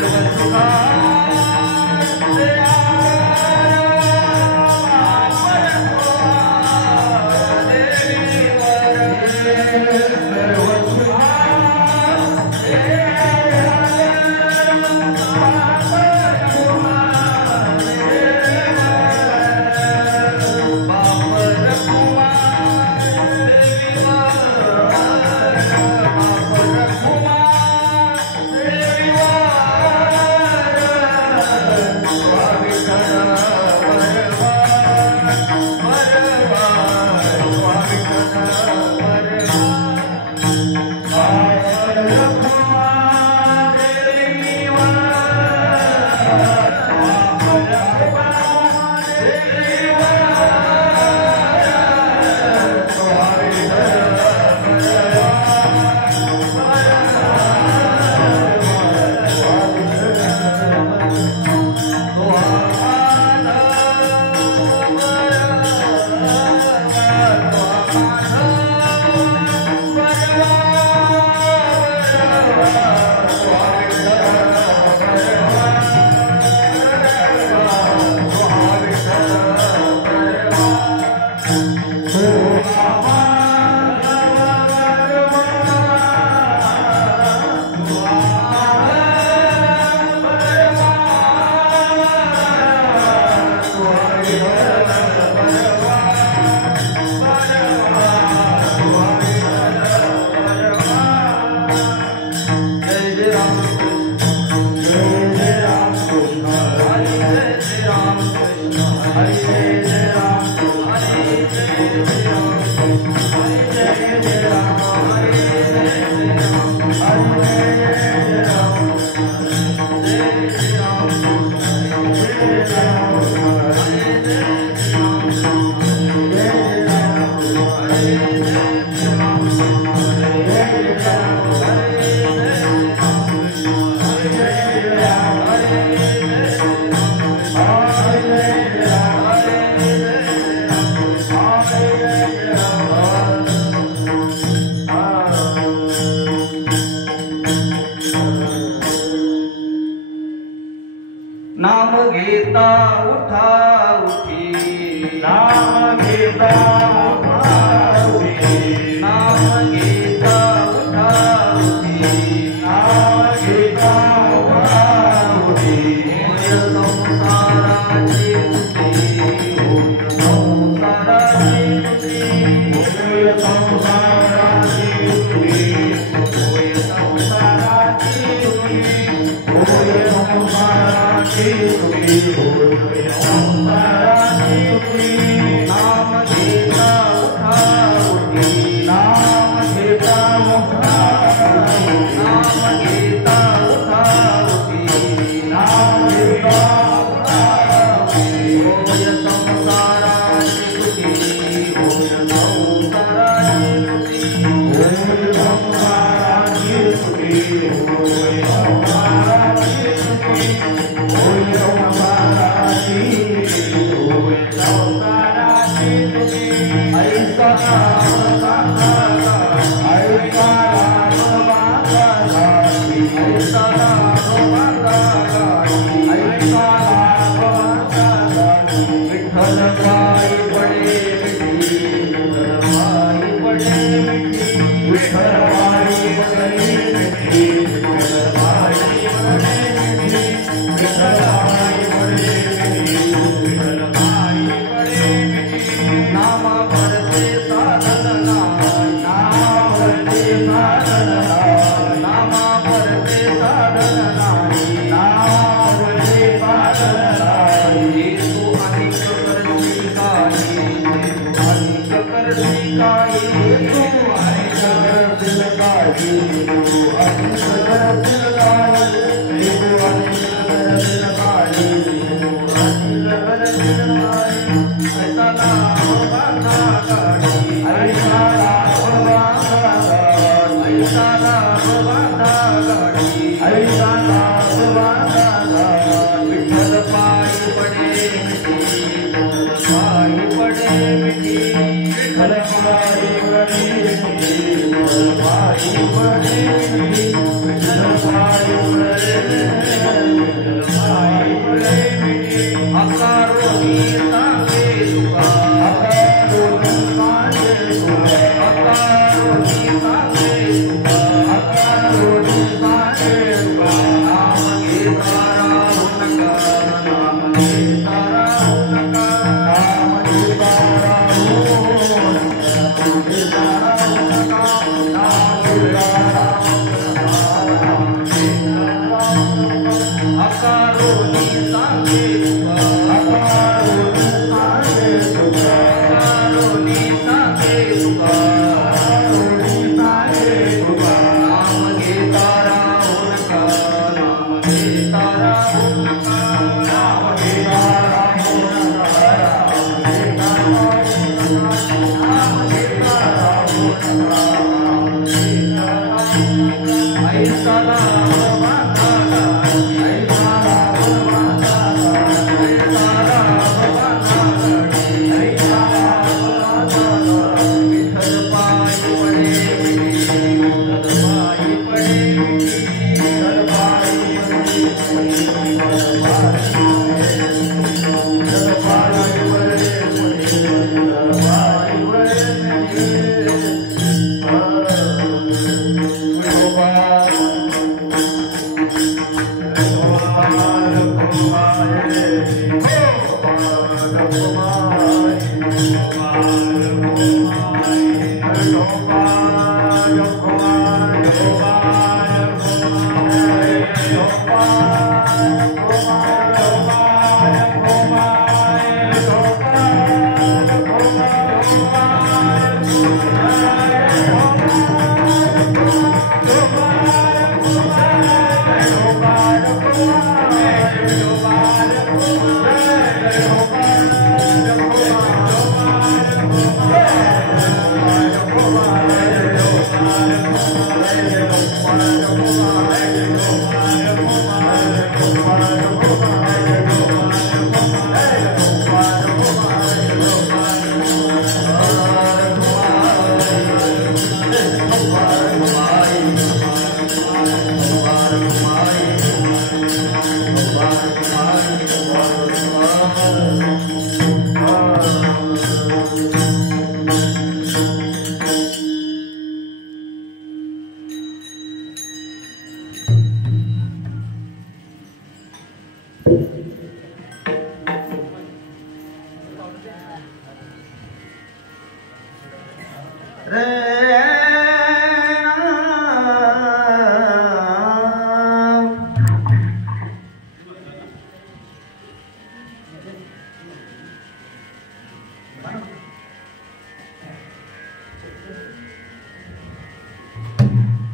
Bye.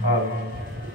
Hare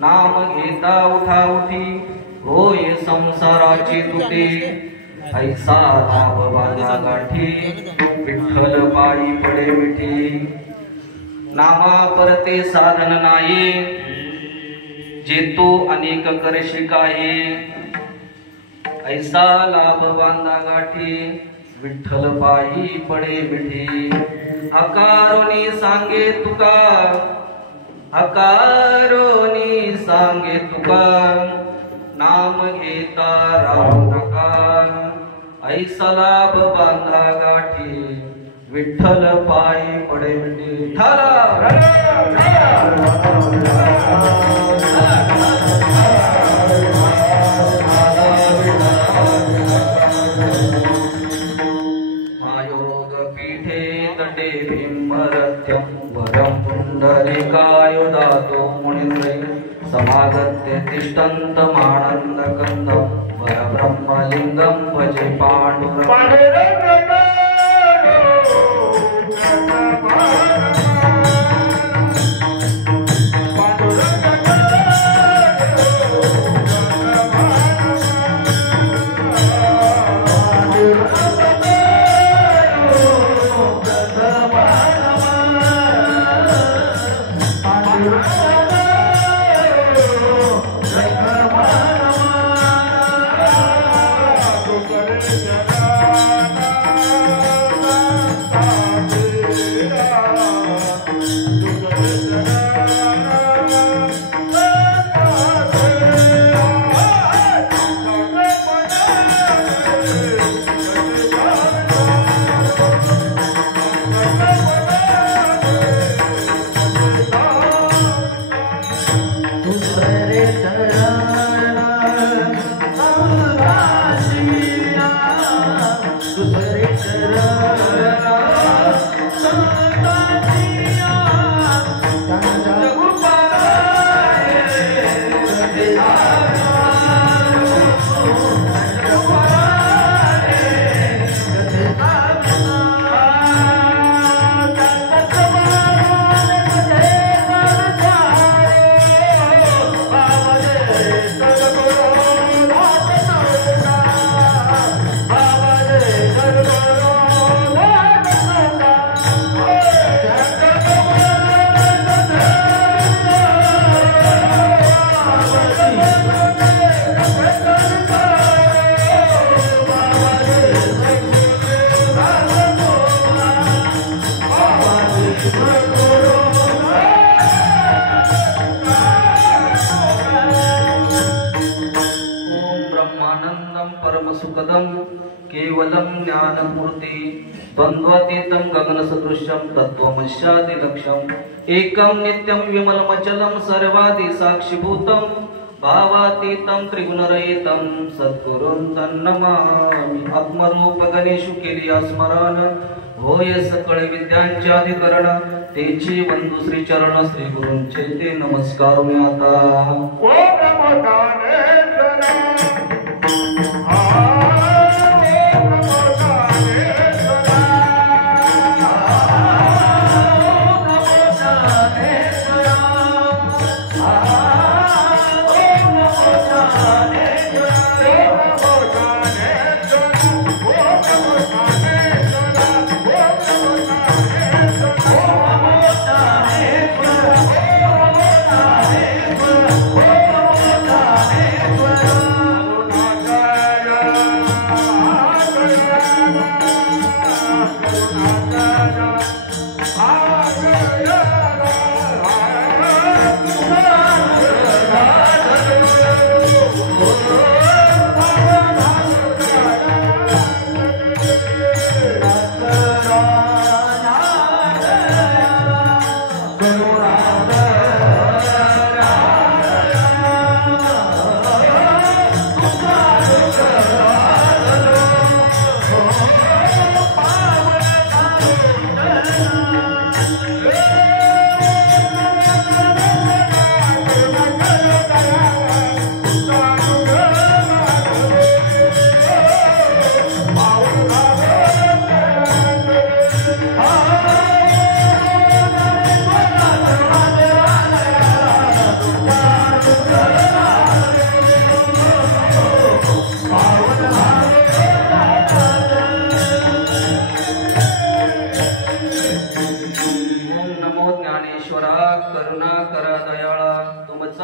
नाम घेता उठा उठी होय संसाराची तुटे ऐसा लाभ बांधा गाठी विठ्ठल पायी पडे मिठी नामा परते साधन नाही जे तो अनेक कर शिकाये ऐसा लाभ बांधा गाठी विठ्ठल पायी पडे मिठी हकारोनी सांगे तुका हकारोनी सांगे तुका नाम घेता राहू नका ऐसा लाभ बांधा गाठी विठ्ठल पायी पडे मिठी मायोग पीठे तटे भीमरथ्यं वरं पुंडरीकायुधातो मुनिन्द्रै समागत्य तिष्ठन्तमानन्दकन्दं वरब्रह्मलिङ्गं भजे पाण्डुरङ्गं केवलं ज्ञानमूर्ति द्वन्द्वातीतं गगनसदृशं तत्त्वमस्यादिलक्ष्यम् एकं नित्यं विमलमचलं सर्वादि साक्षिभूतं भावातीतं त्रिगुणरहितं सद्गुरुं तन्नमामि आत्मरूप गणेशु केलिया स्मरण होय सकळ विद्यांचे अधिकरण तेची बंधु श्री चरण श्री गुरूंचे ते नमस्कार मी आता Hey!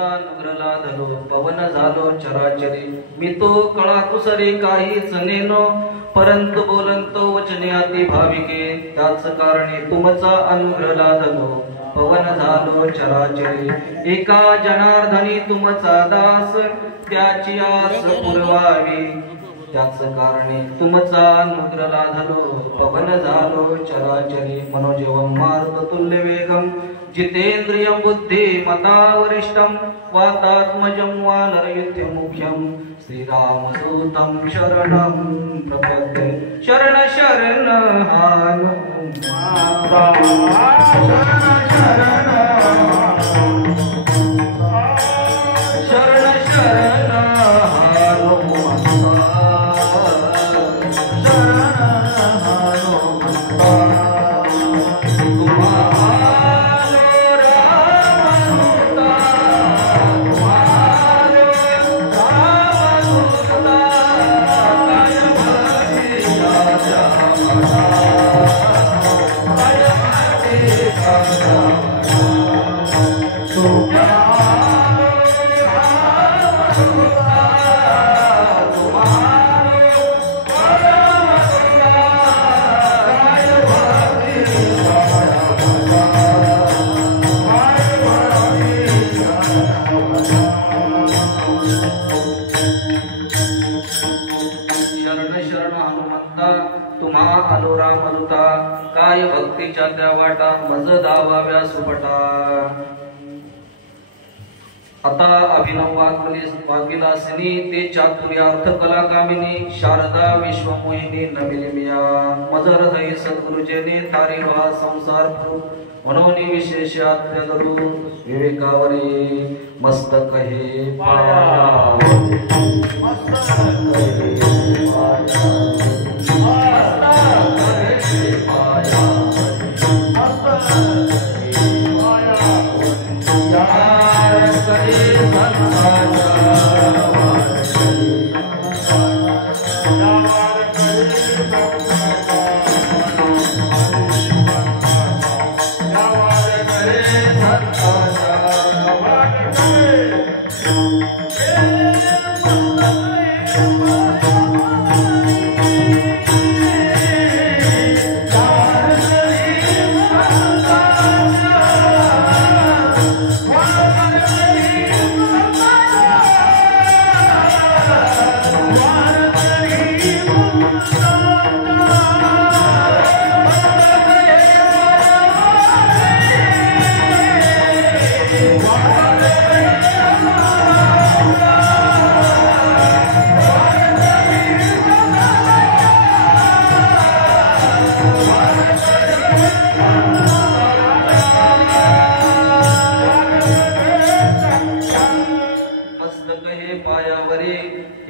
तुमचा अनुग्रह लाधलो पवन झालो चराचरी मी तो कळा कुसरी काहीच नेनो परंतु बोलंतो वचने अति भाविके त्याच कारणे तुमचा अनुग्रह लाधलो पवन झालो चराचरी एका जनार्दनी तुमचा दास त्याची आस पुरवावी त्याच कारणे तुमचा अनुग्रह लाधलो पवन झालो चराचरी मनोजवं मारुततुल्य वेगं जितेन्द्रियं बुद्धिमता वरिष्ठं वातात्मजं वानरयुध्यमुख्यं श्रीरामसूतं शरणं प्रपद्ये शरण शरण हनुमता शरण शरण काय भक्तीच्या त्या वाटा मज धावाव्या सुपटा आता अभिनव वागिलासिनी ते चातुर्यार्थ कलाकामिनी शारदा विश्वमोहिनी नमिलिमिया मज हृदय सद्गुरुजेने तारिवा संसार मनोनी विशेषात्मदरू विवेकावरी मस्तक हे पाया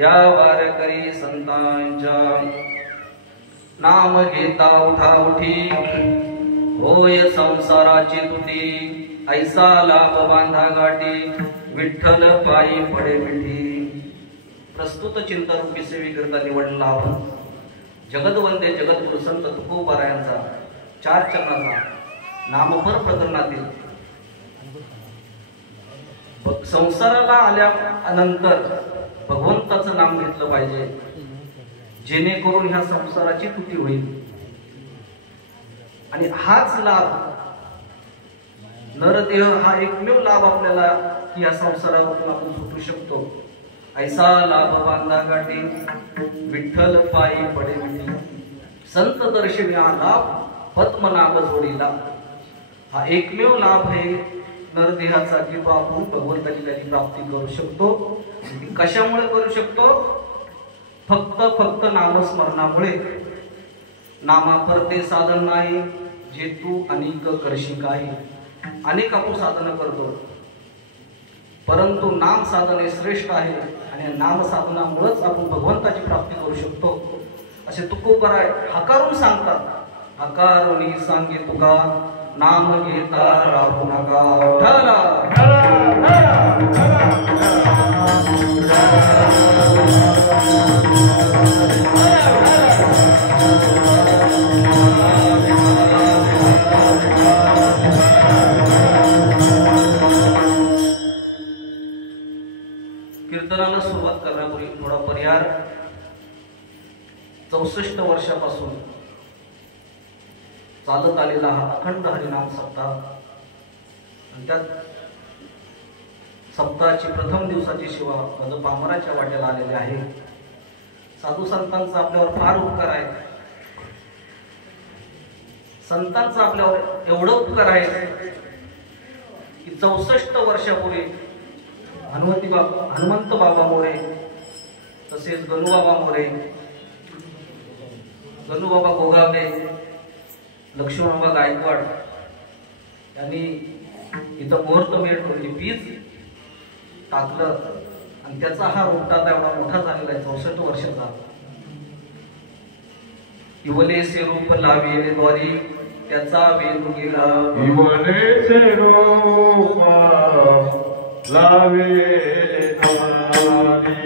या वारकरी संतांच्या नाम घेता उठा उठी होय संसाराची तुटी ऐसा लाभ बांधा गाठी विठ्ठल पायी पडे मिठी प्रस्तुत चिंतन रूपी सेविकरिता निवडला आपण जगदवंदे जगद्गुरु संत तुकोबारायांचा 4 चरणाचा नामपर प्रकरणातील संसाराला आल्यानंतर भगवंताचं नाम घेतलं पाहिजे जेणेकरून ह्या संसाराची तुटी होईल आणि हाच लाभ नरदेह हा एकमेव लाभ आपल्याला या संसारातून आपण सुटू शकतो ऐसा लाभ बांधा गाठी विठ्ठल पायी पडे मिठी संत दर्शन हा लाभ पद्मनाभ जोडीला हा एकमेव लाभ आहे नरदेहाचा की तो आपण भगवंताची त्याची प्राप्ती करू शकतो कशामुळे करू शकतो फक्त नामस्मरणामुळे नामापरते साधन नाही जे तू अनेक करशी काही अनेक आपण साधन करतो परंतु नाम साधन हे श्रेष्ठ आहे आणि नाम साधनामुळेच आपण भगवंताची प्राप्ती करू शकतो असे तुकोबाराय हकारून सांगतात हकारुनी सांगे तुका नाम घेता राहू नका ठला कीर्तनाला सुरुवात करण्यापूर्वी थोडा परिहार. 64 वर्षापासून चालत आलेला हा अखंड हरिनाम सप्ताह आणि त्यात सप्ताहाची प्रथम दिवसाची सेवा माझं पामराच्या वाट्याला आलेली आहे. साधू संतांचा आपल्यावर फार उपकार आहे. संतांचा आपल्यावर एवढं उपकार आहे की 64 वर्षापूर्वी हनुमंत बाबा मोरे, तसेच गणूबाबा मोरे, गणूबाबा गोगावले, लक्ष्मणबाबा गायकवाड यांनी इथं मुहूर्तमेढ म्हणजे पीच टाकलं आणि त्याचा हा रोपटा एवढा मोठा झालेला आहे 64 वर्षाचा. इवलेसे रूप लाविले द्वारी त्याचा वेद गेला. इवलेसे रूप लाविले द्वारी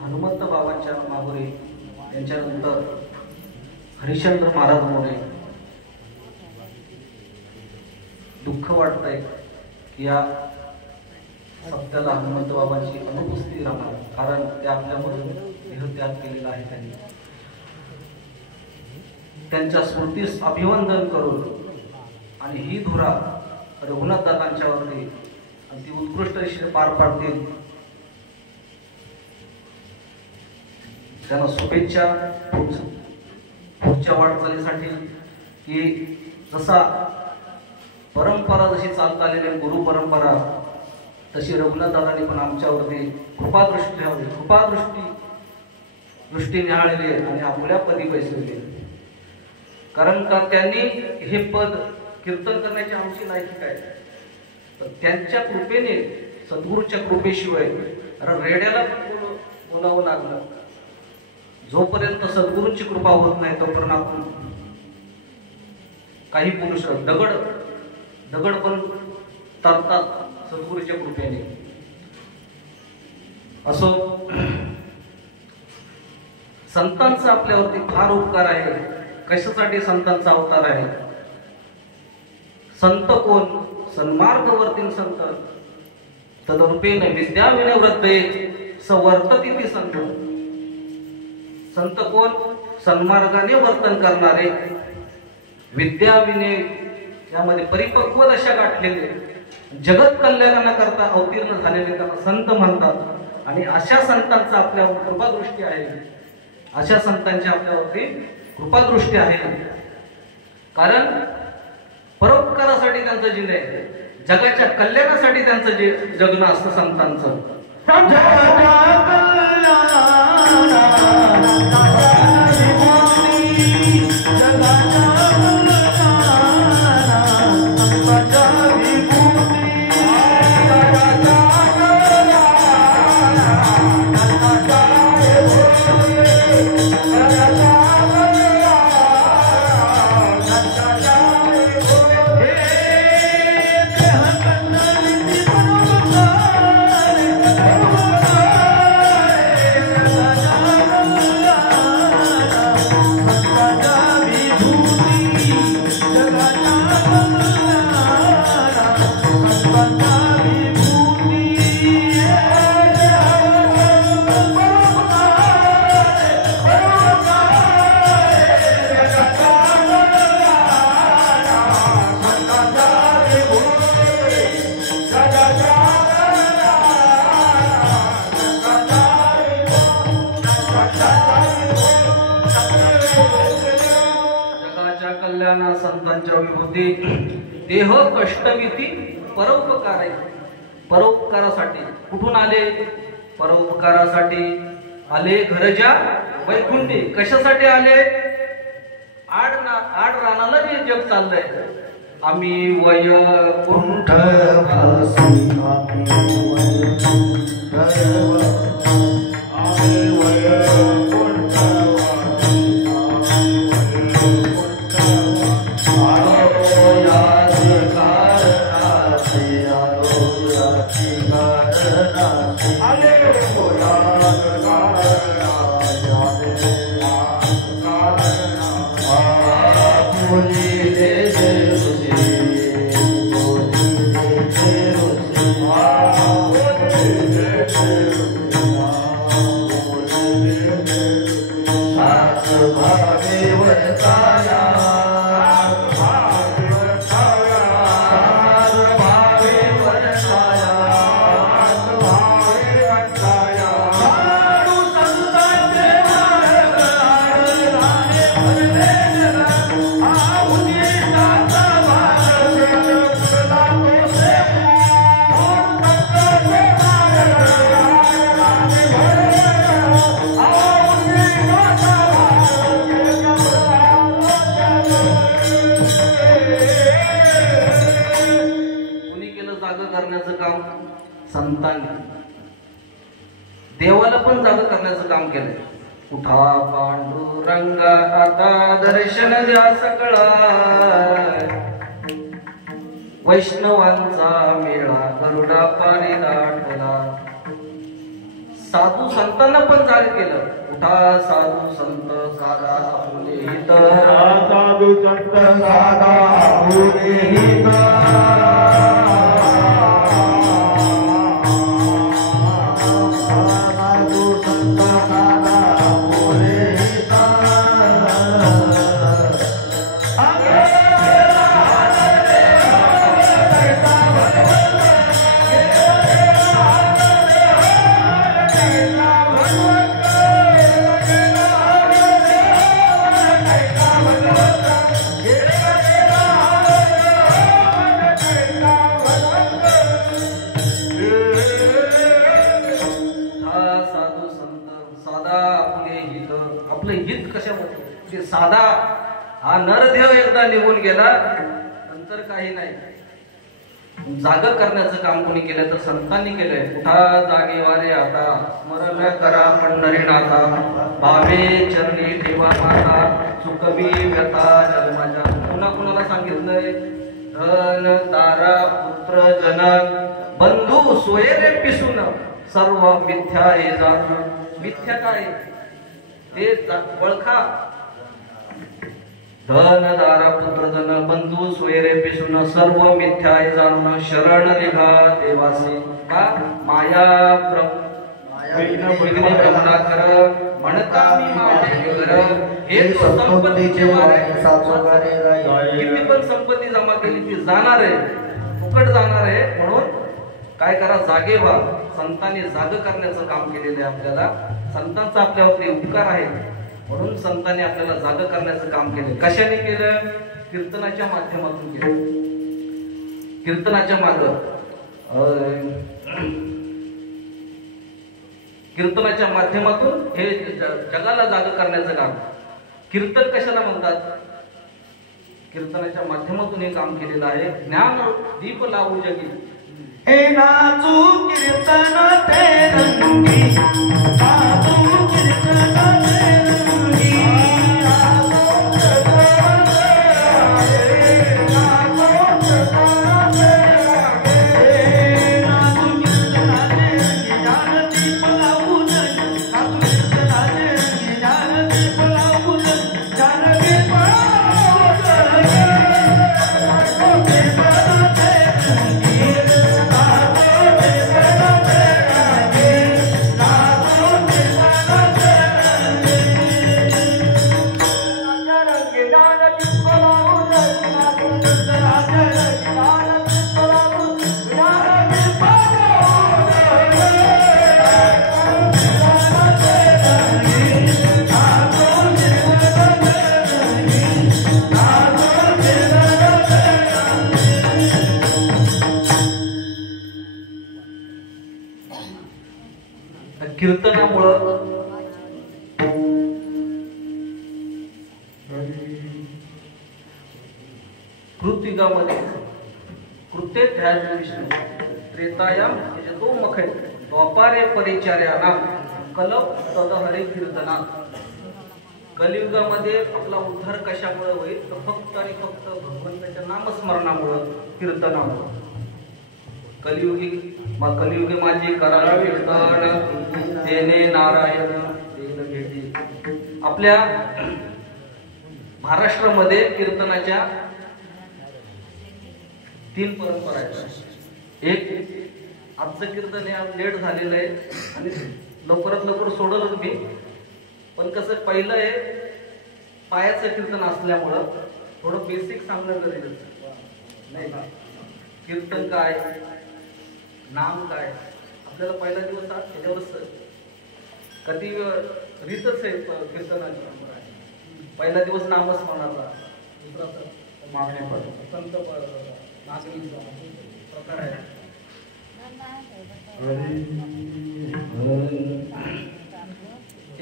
हनुमंत बाबांच्या मागोरे यांच्यानंतर हरिश्चंद्र महाराज मोरे. दुःख वाटतंय की या सप्त्याला हनुमंत बाबांची अनुपस्थिती राहणार, कारण ते आपल्यामधून देहत्याग केलेला आहे. त्यांनी त्यांच्या स्मृतीस अभिवंदन करून आणि ही धुरा रघुनाथ दादांच्या वरती अगदी उत्कृष्ट रीतीने पार पाडतील. त्यांना शुभेच्छा पुढच्या वाटचालीसाठी की जसा परंपरा जशी चालत आलेली आहे गुरु परंपरा, तशी रघुनाथ दादांनी पण आमच्यावरती दृष्टी निहाळली आणि आपल्या पदी बैसवली. कारण का त्यांनी हे पद कीर्तन करण्याची आमची लायकी काय, तर त्यांच्या कृपेने, सद्गुरूच्या कृपेशिवाय रेड्याला पण बोलावं लागलं. जोपर्यंत सद्गुरूंची कृपा होत नाही तोपर्यंत आपण काही बोलू शकत. दगड पण तरतात सद्गुरूच्या कृपेने. असो, संतांचा आपल्यावरती फार उपकार आहे. कशासाठी संतांचा अवतार आहे? संत कोण? सन्मार्गवर्तीन संत तदरूपेण विद्या विनवृत्ते सवर्तती ती संत. संत कोण? सन्मार्गाने वर्तन करणारे, विद्या विनय यामध्ये परिपक्व दशा गाठलेले, जगत कल्याणाकरता अवतीर्ण झालेले त्यांना संत म्हणतात. आणि अशा संतांचा आपल्यावर कृपादृष्टी आहे. अशा संतांची आपल्यावरती कृपादृष्टी आहे. कारण परोपकारासाठी त्यांचं जीवन आहे, जगाच्या कल्याणासाठी त्यांचं जे जगणं असतं संतांचं. कल्याण संतांच्या विभूती देह कष्टविती परोपकार आहे. परोपकारासाठी कुठून आले? परोपकारासाठी आले घरच्या वैकुंठी. कशासाठी आले? आड रानाला जे जग चाललंय. आम्ही वैकुंठ संतांनी. देवाला पण जाग करण्याचं काम केलंय. उठा पांडुरंगा आता दर्शन द्या सकळा, वैष्णवांचा मेळा गरुडा पाणी दाटला. साधू संतांना पण जाग केलं. उठा साधू संत साधा आपुले हित, साधू संत साधा आपुले हित. साधा हा नरदेव एकदा निघून गेला नंतर काही नाही. जाग करण्याचं काम कोणी केलं तर संतांनी केलंय. उठा जागे वारे आता स्मरण करा पंढरीनाथा, भावे चरणी ठेवा माता, सुखवी व्यथा जन्माच्या. पुन्हा कुणाला सांगितलंय? धन तारा पुत्र जन बंधू सोयरे पिसून सर्व मिथ्या हे जाण. मिथ्या काय ते ओळखा. धन दारा पुत्र धन बंधू सोयरे पिसून सर्व मिथ्या हे जाणून शरण निघा देवासी. का माया ब्रह्मणाकर म्हणता मी माझे घर, हे संपत्तीचे वारे. किती पण संपत्ती जमा केली ती जाणार आहे, फुकट जाणार आहे. म्हणून काय करा? जागे व्हा. संतांनी जाग करण्याचं काम केलेलं आहे. आपल्याला संतांचा आपल्यावरती उपकार आहे म्हणून संतांनी आपल्याला जाग करण्याचं काम केलं. कशाने केलं? कीर्तनाच्या माध्यमातून केलं. कीर्तनाच्या कीर्तनाच्या माध्यमातून हे जगाला जाग करण्याचं काम. कीर्तन कशाला म्हणतात? कीर्तनाच्या माध्यमातून हे काम केलेलं आहे. ज्ञान दीप लावू जगी, हे नाचू कीर्तन ते रंगी, नाचू कीर्तन ते रंगी. कृतयुगामध्ये कृत्ये ध्यान विष्णू त्रेतायाम यजतो मखय द्वापारे परिचार्यानाम कलप तदहरे कीर्तना. कलियुगामध्ये आपला उद्धार कशामुळे होईल तर फक्त आणि फक्त भगवंताच्या नामस्मरणामुळं, कीर्तनामुळं. कलियुगी माझी करा कीर्तन देणे नारायण देन भेटी. आपल्या महाराष्ट्रामध्ये कीर्तनाच्या 3 परंपरा आहेत. एक आजचं कीर्तन हे लेट झालेलं आहे आणि लवकरात लवकर सोडवलं मी. पण कसं पहिलं आहे पायाचं कीर्तन असल्यामुळं थोडं बेसिक सांगणं गरजेचं नाही. कीर्तन काय, नाम काय, आपल्याला पहिला दिवस त्याच्यावरच कधी रीतच आहे कीर्तनाची. पहिला दिवस नामस्मरणाचा, दुसरा मागणी संत नागरीचा प्रकार आहे.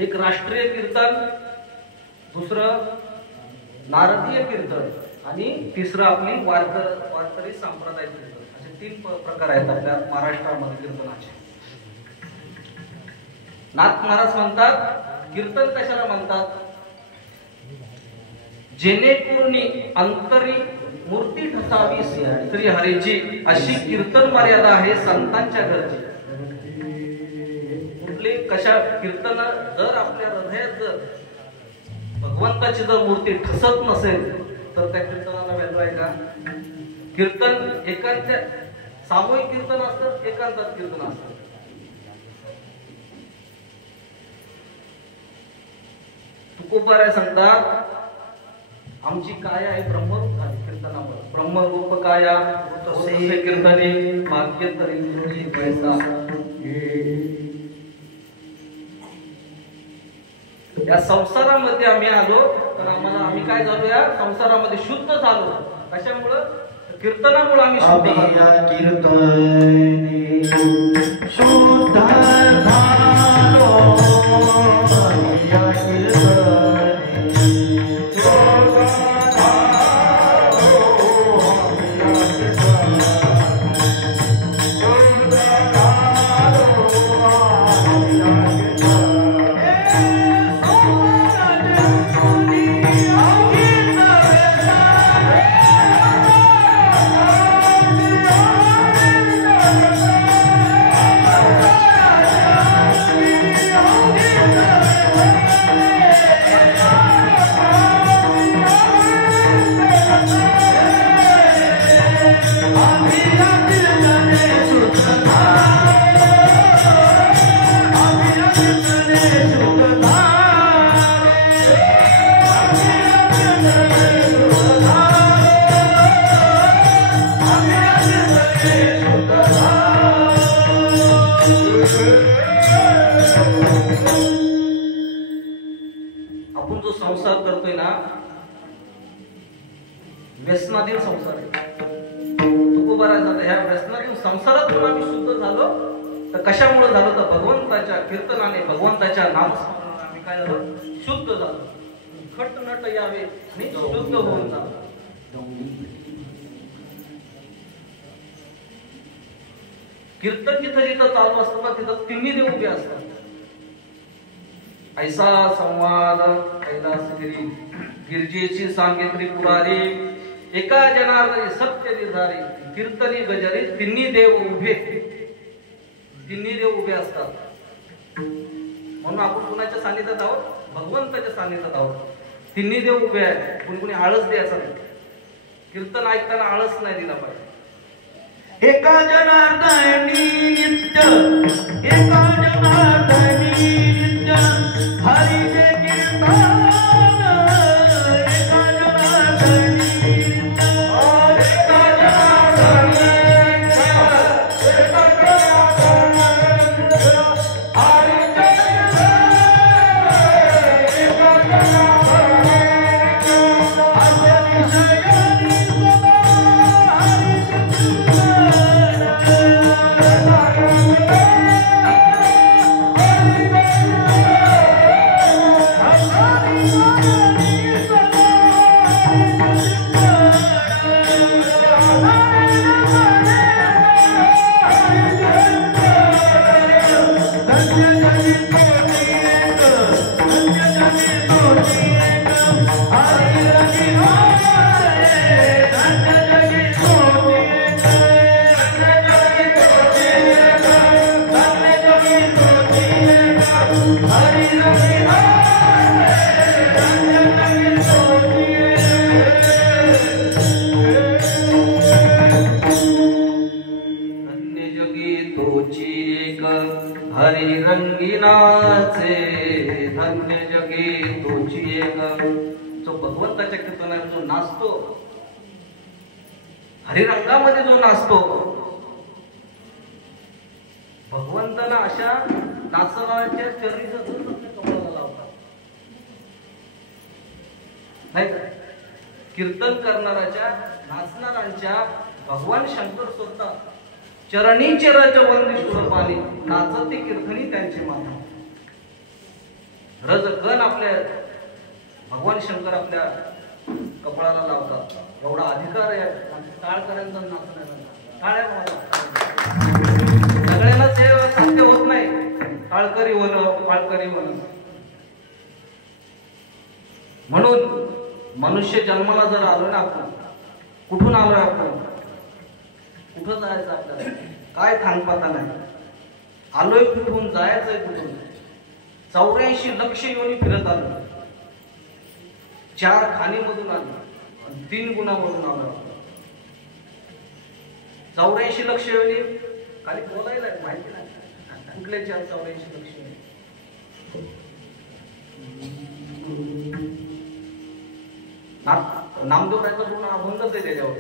एक राष्ट्रीय कीर्तन, दुसरं नारदीय कीर्तन आणि तिसरं आपली वारकरी सांप्रदायिक कीर्तन. असे 3 प्रकार आहेत आपल्या महाराष्ट्रामध्ये कीर्तनाचे. नाथ महाराज म्हणतात कीर्तन कशाला म्हणतात, जेणेकरून अंतरी मूर्ती ठसावी श्री हरीची, अशी कीर्तन मर्यादा आहे संतांच्या घरची. कुठली कशा कीर्तन जर आपल्या हृदयात जर भगवंताची जर मूर्ती ठसत नसेल तर त्या कीर्तनाला व्हॅल्यू आहे का. कीर्तन एकांत सामूहिक कीर्तन असतं, एकांतात कीर्तन असतं. तुकोबाराय सांगतात आमची काय आहे ब्रह्मरूप झाली कीर्तनामुळे. ब्रह्मरूप काया तसे कीर्तने भाग्य तरी पैसा. या संसारामध्ये आम्ही आलो तर आम्ही काय झालो, या संसारामध्ये शुद्ध झालो. कशामुळं, कीर्तनामुळे आम्ही शुद्ध झालो. कीर्तने शुद्ध झालो. आपण जो संसार करतोय ना, व्यसनाधीन संसार आहे. तुकोबाराय सांगतात ह्या व्यसनाधीन संसारातून आम्ही शुद्ध झालो. तर कशामुळे झालो, तर भगवंताच्या कीर्तनाने, भगवंताच्या नामस्मरणाने आम्ही काय झालो, शुद्ध झालो. खट नट यावे आणि शुद्ध होऊन झालो. कीर्तन जिथं जिथं चालू असतं ना तिथं तिन्ही देव उभे असतात. ऐसा संवाद कैलासगिरी गिरजेची सांगितली पुरारी, एका जनार्दनी सत्य निर्धारी, कीर्तनी गजरी तिन्ही देव उभे असतात. म्हणून आपण कुणाच्या सानिध्यात आहोत, भगवंताच्या सानिध्यात आहोत. तिन्ही देव उभे आहेत. कुणी आळस द्यायचा नाही. कीर्तन ऐकताना आळस नाही दिला पाहिजे. एका जनार्दनी नित्य, एका जनार्दनी नित्य हरीचे कीर्तन. एका जनार्दनी नित्य, एका जनार्दनी नित्य, एका जनार्दनी नित्य हरीचे कीर्तन. एका जनार्दनी नित्य अतिशयानी रंगीनाचे धन्य जगे तोची एक. जो भगवंताच्या कीर्तनात जो नाचतो, हरिरंगामध्ये जो नाचतो, भगवंताला अशा नाचणाऱ्याच्या चरणीचं कमळाला लावतात नाही का? कीर्तन करणाऱ्याच्या नाचणाऱ्यांच्या भगवान शंकर स्वतः चरणीचे रजवंदी सुरपाली नाचते कीर्तनी त्यांचे माता. रजकण आपल्या भगवान शंकर आपल्या कपाळाला लावतात. एवढा अधिकार आहे टाळकऱ्यांचा नाचण्याचा. टाळ्या सगळ्यांना ते साध्य होत नाही. टाळकरी होणं, पाळकरी होणं. म्हणून मनुष्य जन्माला जर आलो ना, आपण कुठून आलोय, आपण कुठं जायचं, आपल्याला काय खानपाता नाही. आलोय कुठून, जायचंय कुठून. 84 लक्ष योनी फिरत आलो. 4 खाणीमधून आलो, 3 गुणामधून आलो. 84 लक्ष योनी खाली बोलायला माहिती नाही कुठले 84 लक्ष योनी. नामदेवरायचा पूर्ण अभंगच आहे त्याच्यावर.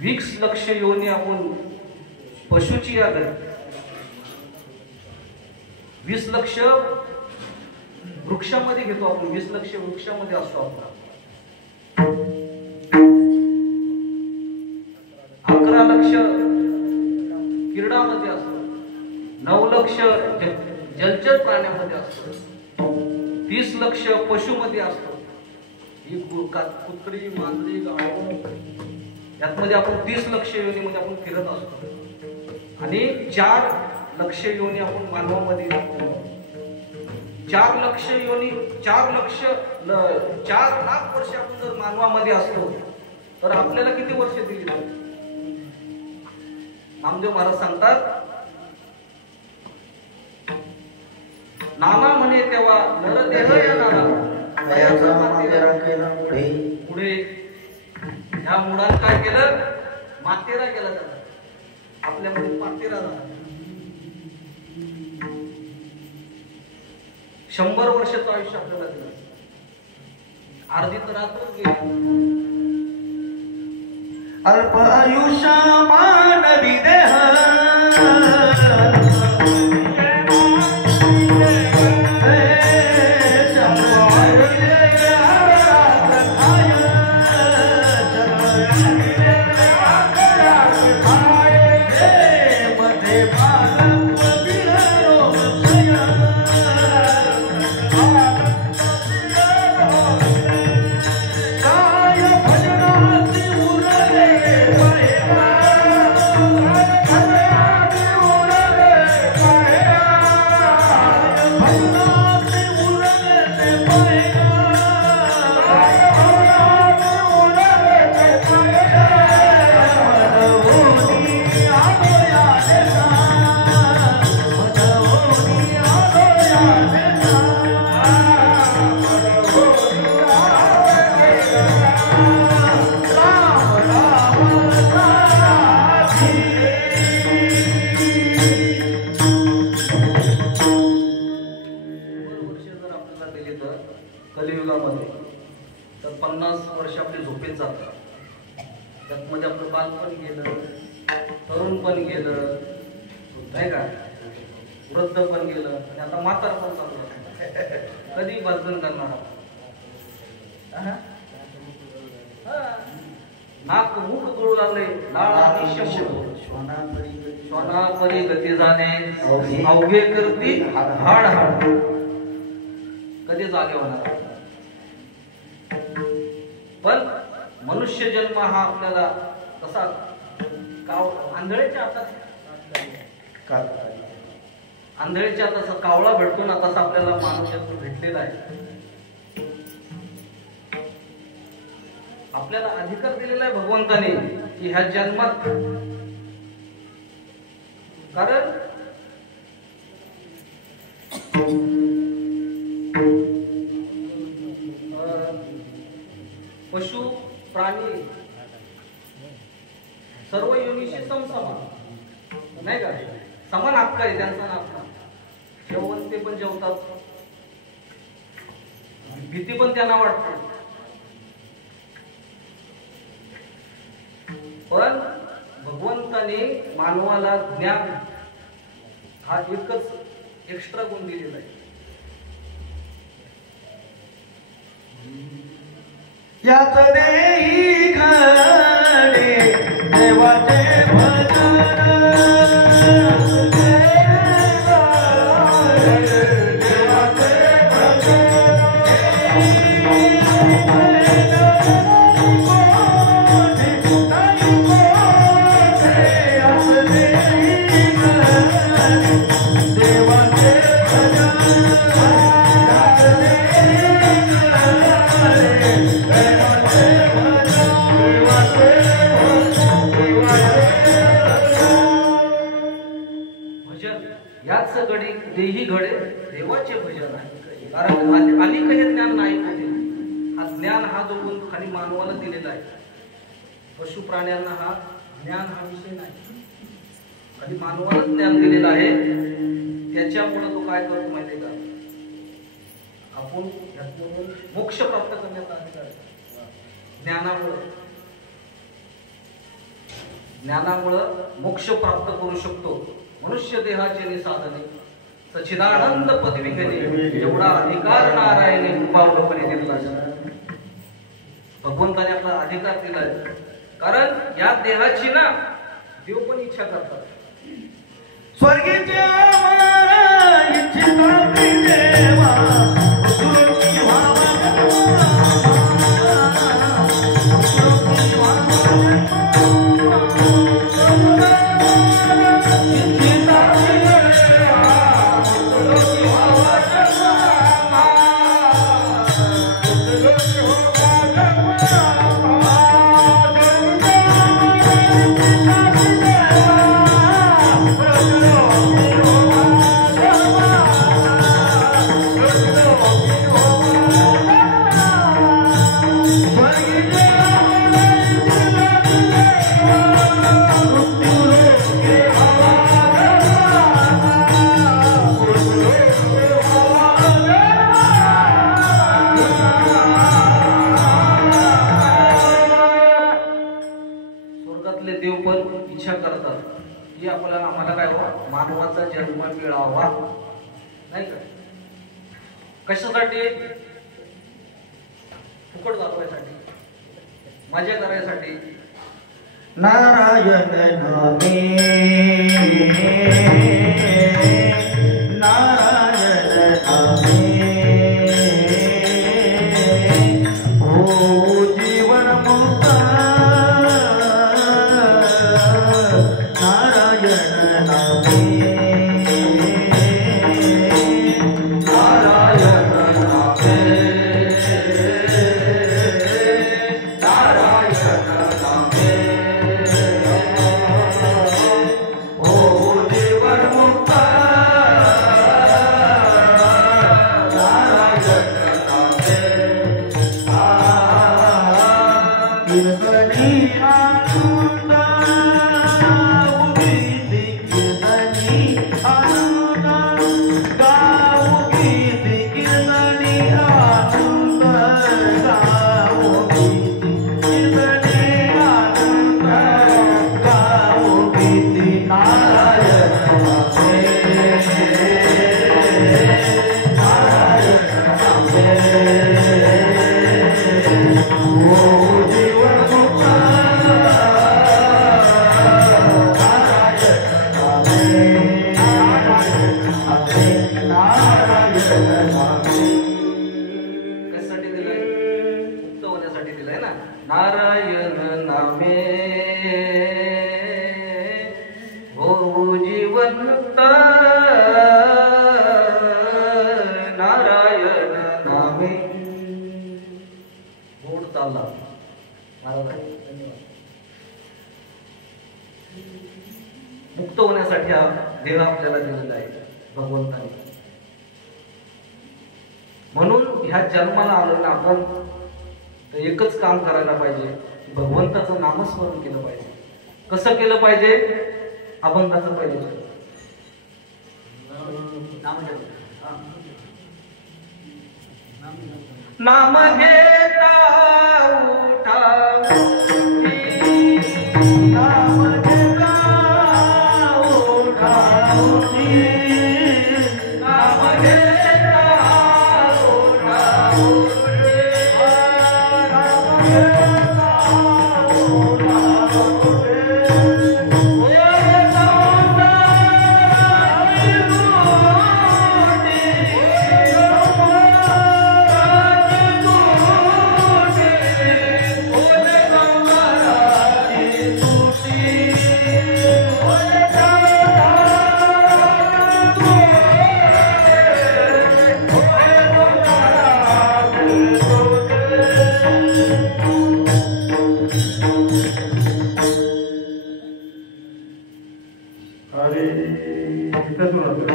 वीस लक्ष योनी आपण पशुची याद आहे. 20 लक्ष वृक्षामध्ये घेतो आपण. 20 लक्ष वृक्षामध्ये असतो आपला. 11 लक्ष किरडामध्ये असतो. 9 लक्ष जलचर प्राण्यामध्ये असतो. 30 लक्ष पशुमध्ये असतो. ही कुत्री, मांजरी, गाढव यामध्ये आपण 30 लक्ष योनीमध्ये आपण फिरत असतो. आणि 4 लक्ष योनी आपण मानवामध्ये असतो. 4 लक्ष योनी 4 लाख वर्ष आपण जर मानवामध्ये असतो तर आपल्याला किती वर्ष दिली? नामदेव महाराज सांगतात, नाना म्हणे तेव्हा नरदेह येणारा पुढे ह्या मुळात काय केलं? मातेरा केला जातात. आपल्यामध्ये मातेरा झाला. 100 वर्षाचं आयुष्य आपल्याला दिलं. अर्धी तर रात्रच गेली. अल्प आयुष्य मानवी देह कलियुगामध्ये तर 50 वर्ष आपली झोपेत जातात. त्यामध्ये आपलं बालपण गेलं, तरुणपण गेलं नाही का, वृद्ध पण गेलं आणि आता म्हातार पण चाललं. कधी बंधन करणार? नाक मुख तुळू लागले, श्वानापरी गती जाणे, अवघे करती हाड हाड. कधी जागे होणार? पण मनुष्य जन्म हा आपल्याला कसा आंधळेच्या हातात आंधळीच्या तसा कावळा भेटतो ना तसा आपल्याला माणूस यातून भेटलेला आहे. आपल्याला अधिकार दिलेला आहे भगवंताने की ह्या जन्मात, कारण पशु प्राणी सर्व योनीशी समसमान नाही का, समान हक्क आहे त्यांचा ना आपला. जेवण ते पण जेवतात, भीती पण त्यांना वाटते, पण भगवंताने मानवाला ज्ञान हा एकच एक्स्ट्रा गुण दिलेला आहे. याच देही घडे देवाचे भजन, देही घडे देवाचे भजन आहे. कारण अनेक हे ज्ञान नाही होते. हा ज्ञान हा जो गुण खाली मानवाला दिलेला आहे. पशु प्राण्यांना हा ज्ञान हा विषय नाही, खाली मानवाला ज्ञान दिलेलं आहे. त्याच्यामुळे तो काय करतो माहिती आहे का, आपण यातून मोक्ष प्राप्त करण्याचा अधिकार आहे. ज्ञानामुळं मोक्ष प्राप्त करू शकतो. मनुष्य देहाचे साधने सच्चिदानंद पदवी घेणे एवढा अधिकार नारायणे कृपावलोकने दिला. भगवंताने आपला अधिकार दिलाय, कारण या देहाची ना देव पण इच्छा करतात. स्वर्गीच्या इच्छिता देवा मानवाचा जन्म मिळावा नाही का, कशासाठी, फुकट दाखवायसाठी, मजा करायसाठी. नारायण नामे नारायण नामे हो जीवन मुक्त नारायण नामे. हो जीवन ह्या देह आपल्याला दिलेला आहे भगवंताने. म्हणून ह्या जन्माला आलो ना आपण तर एकच काम करायला पाहिजे, भगवंताचं नामस्मरण केलं पाहिजे. कसं केलं पाहिजे? अभंगाचं पाहिजे नाम घेता उठा नाम घेता उठाऊनी, नाम घेता उठा अरे इथं सुरू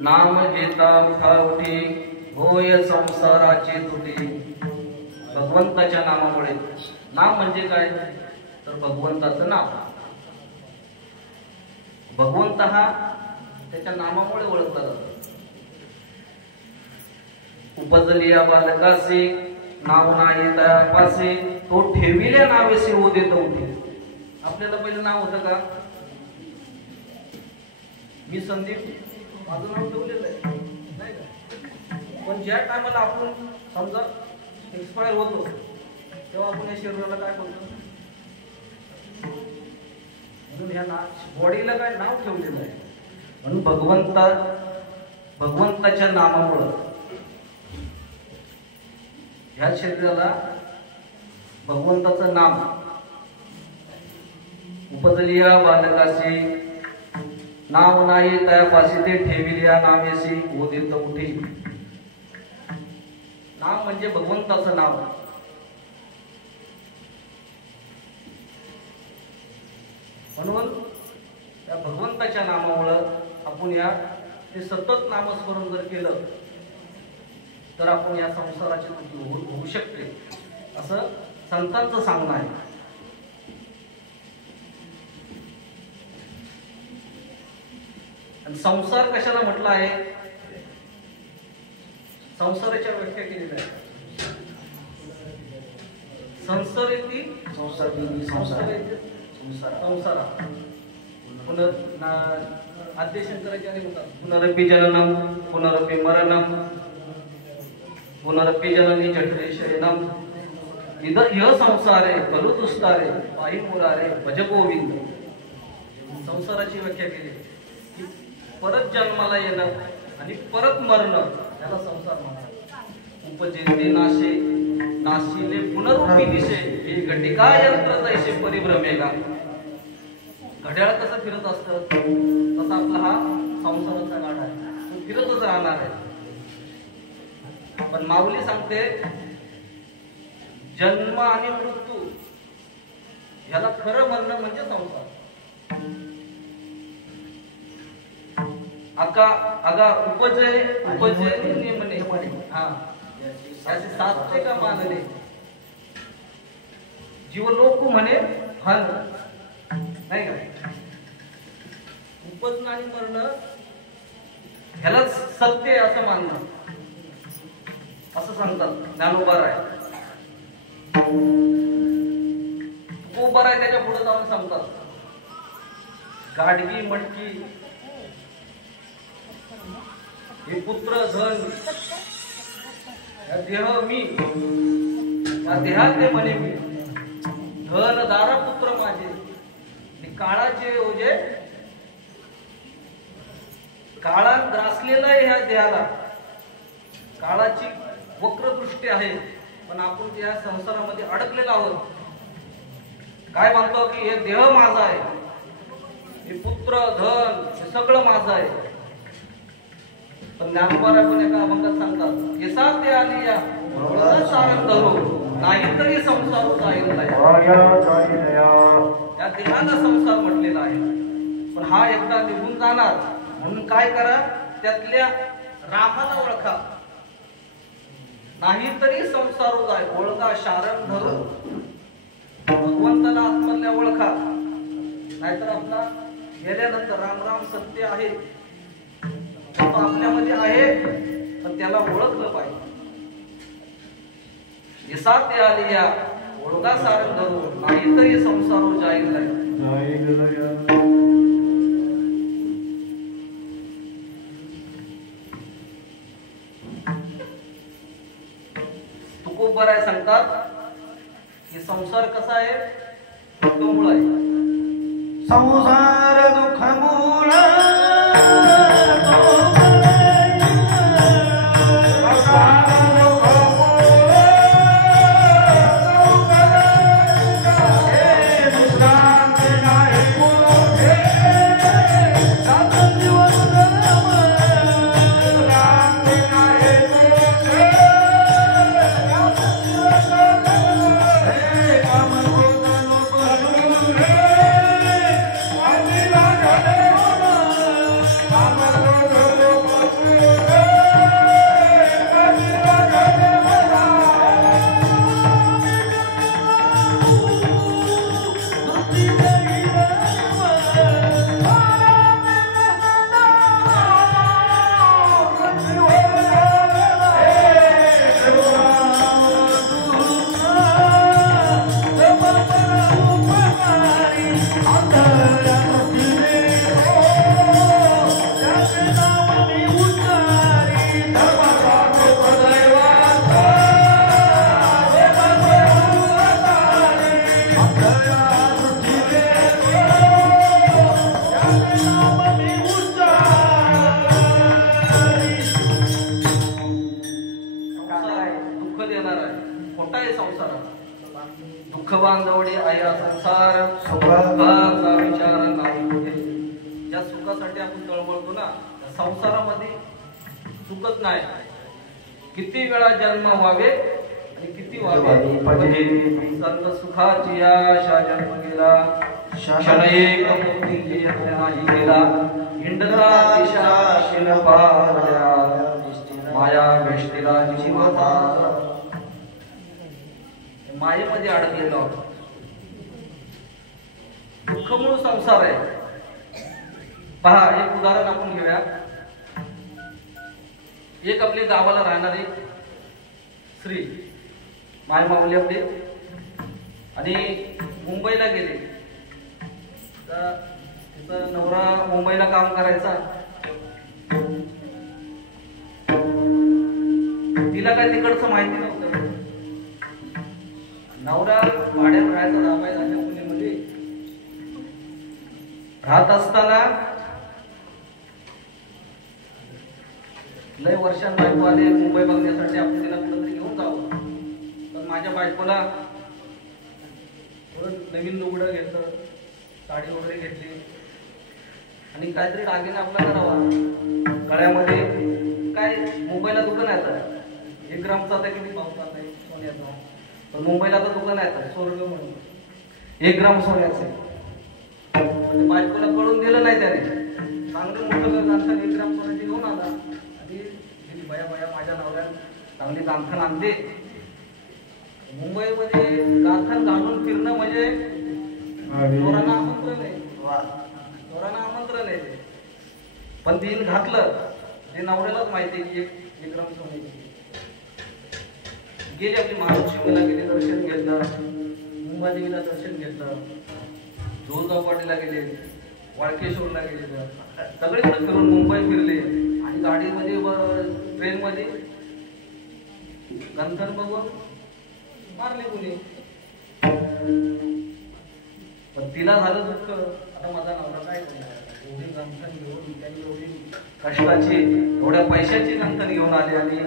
नाम घेता उठाउठी होय संसाराची तुटी. भगवंताच्या नामामुळे. नाम म्हणजे काय तर भगवंताचं नाव. भगवंत हा त्याच्या नामामुळे ओळखला जातो. उपजलिया बालकासी नाव नाही तयापासी तो ठेविल्या नावेसी ओ देत होती. आपल्याला पहिलं नाव होतं का? मी संदीप, माझं नाव ठेवलेलं आहे नाही का? पण ज्या टायमाला आपण समजा एक्सपायर होतो तेव्हा आपण या शरीराला काय बोलतो? म्हणून ह्या बॉडीला काय नाव ठेवलेलं आहे. म्हणून भगवंताच्या नामामुळं ह्या शरीराला भगवंताचं नाम. उपजलिया बालकाशी नाव नाही तयापाशी ते ठेविलिया नामेसी ओदित उठी. नाम म्हणजे भगवंताचं नाव. म्हणून त्या भगवंताच्या नामामुळं आपण या ते सतत नामस्मरण जर केलं तर आपण या संसाराची मुक्ती होऊ शकते असं संतांचं सांगणं आहे. संसार कशाला म्हटलं आहे? संसाराच्या व्याख्या केलेल्या आहे. संसार येते संसारा आद्यशंकराचार्य म्हणतात पुनरपि जननम पुनरपि मरणम पुनरपि जननी जठरे शयनम इह संसारे खलु दुस्तारे पायी मुरारे भज गोविंद. संसाराची व्याख्या केली की परत जन्माला येणं आणि परत मरणं याला संसार म्हणतात. उपजेते नाशे नाशिले पुनरुपी दिशे ही घटिका यंत्र जैसे परिभ्रमेगा. घड्याळ कसं फिरत असतं तसा आपला हा संसाराचा गाडा आहे. तो फिरतच राहणार आहे. पण माऊली सांगते जन्म आणि मृत्यू ह्याला खरं म्हणणं म्हणजे संसार. अगा उपजे नेमणे हा याचे साधते का मानले जीव लोक म्हणे हन नाही का. उपजणं आणि मरणं ह्याला सत्य असं मानणं असं सांगतात ज्ञानोबा राय. तुकोबा राय त्याच्या पुढे जाऊन सांगतात गाडगी मटकी हे पुत्र धन देह मी या देहात ते म्हणे मी धन दारा पुत्र माझे काळाचे ओझे काळा ग्रासलेला आहे ह्या देहाला. काळाची वक्रदृष्टी आहे पण आपण त्या संसारामध्ये अडकलेलो आहोत. काय म्हणतो की हे देह माझा आहे हे पुत्र धन हे सगळं माझं आहे. पण ज्ञानोबा पण एका अभंगात सांगतात येसा ते आली या सारण धरो नाही तरी संसार जाईल या देहाला संसार म्हटलेला आहे. पण हा एकदा निघून जाणार म्हणून काय करा त्यातल्या राखाला ओळखा नाही तरी संसार जाय ओळखा शारण धरो भगवंताला आत्मधल्या ओळखा नाहीतर आपला गेल्यानंतर राम राम सत्य आहे तो आपल्यामध्ये आहे पण त्याला ओळखलं पाहिजे. येसाते आली या ओळखा सारण धरो नाही तरी संसार जाईल तुकोबराय सांगतात की संसार कसा आहे दुःखमूळ आहे. संसार दुःखमूळ दुःख बांधवडे आया संसार सुखाचा विचार नाही कुठे. ज्या सुखासाठी आपण तळमळतो ना त्या संसारामध्ये सुखच नाही. किती वेळा जन्म व्हावे आणि किती व्हावे सर्व सुखाची आशा जन्म गेला क्षण एक मुक्तीची यत्न नाही गेला. हिंडता दिशा शिल पारल्या माया वेष्टीला जीवता मायेमध्ये अडकलेलो आहोत. दुःखमूळ संसार आहे. पहा एक उदाहरण आपण घेऊया. एक आपले गावाला राहणारे श्री मायमाऊली आपले आणि मुंबईला गेले. तर तिचा नवरा मुंबईला काम करायचा. तिला काय तिकडचं माहिती नव्हतं. नवरा भाड्यात राहायचा राबाय झाल्या पुण्यामध्ये राहत असताना लय वर्षां बायको आले मुंबई बघण्यासाठी आपण तिला कुठंतरी घेऊन जावं. तर माझ्या बायकोला नवीन लुगडं घेतलं साडी वगैरे घेतली आणि काहीतरी दागिने आपला करावा. गळ्यामध्ये काय मुंबईला दुकान आहे 1 ग्रामचा आता किती भाव चाललाय सोन्याचा. पण मुंबईला आता दुकान आहे स्वर्ग म्हणून 1 ग्राम सोन्याचं आहे. बायकोला कळून दिलं नाही त्याने, चांगलं मोठं गांथन 1 ग्राम सोन्याची घेऊन आला आणि बया माझ्या नवऱ्याला चांगली गांथन आणते. मुंबईमध्ये गांथन घालून फिरणं म्हणजे चोरांना आमंत्रण आहे, चोरांना आमंत्रण आहे. पण तीन घातलं ते नवऱ्यालाच माहिती की 1 ग्राम सोन्याची. गेली आपली महालक्ष्मीला गेले, दर्शन घेतलं, मुंबादेवीला दर्शन घेतलं, जोरगावपाटीला गेले, वाळकेश्वरला गेले, सगळीकडे फिरून मुंबई फिरले आणि गाडीमध्ये व ट्रेनमध्ये गंथन बघून मारले कुणी. पण तिला झालं दुःख, आता माझा नवरा काय करणार, एवढी गंथन घेऊन त्यांनी एवढी कष्टाची एवढ्या पैशाची गंथन घेऊन आले आणि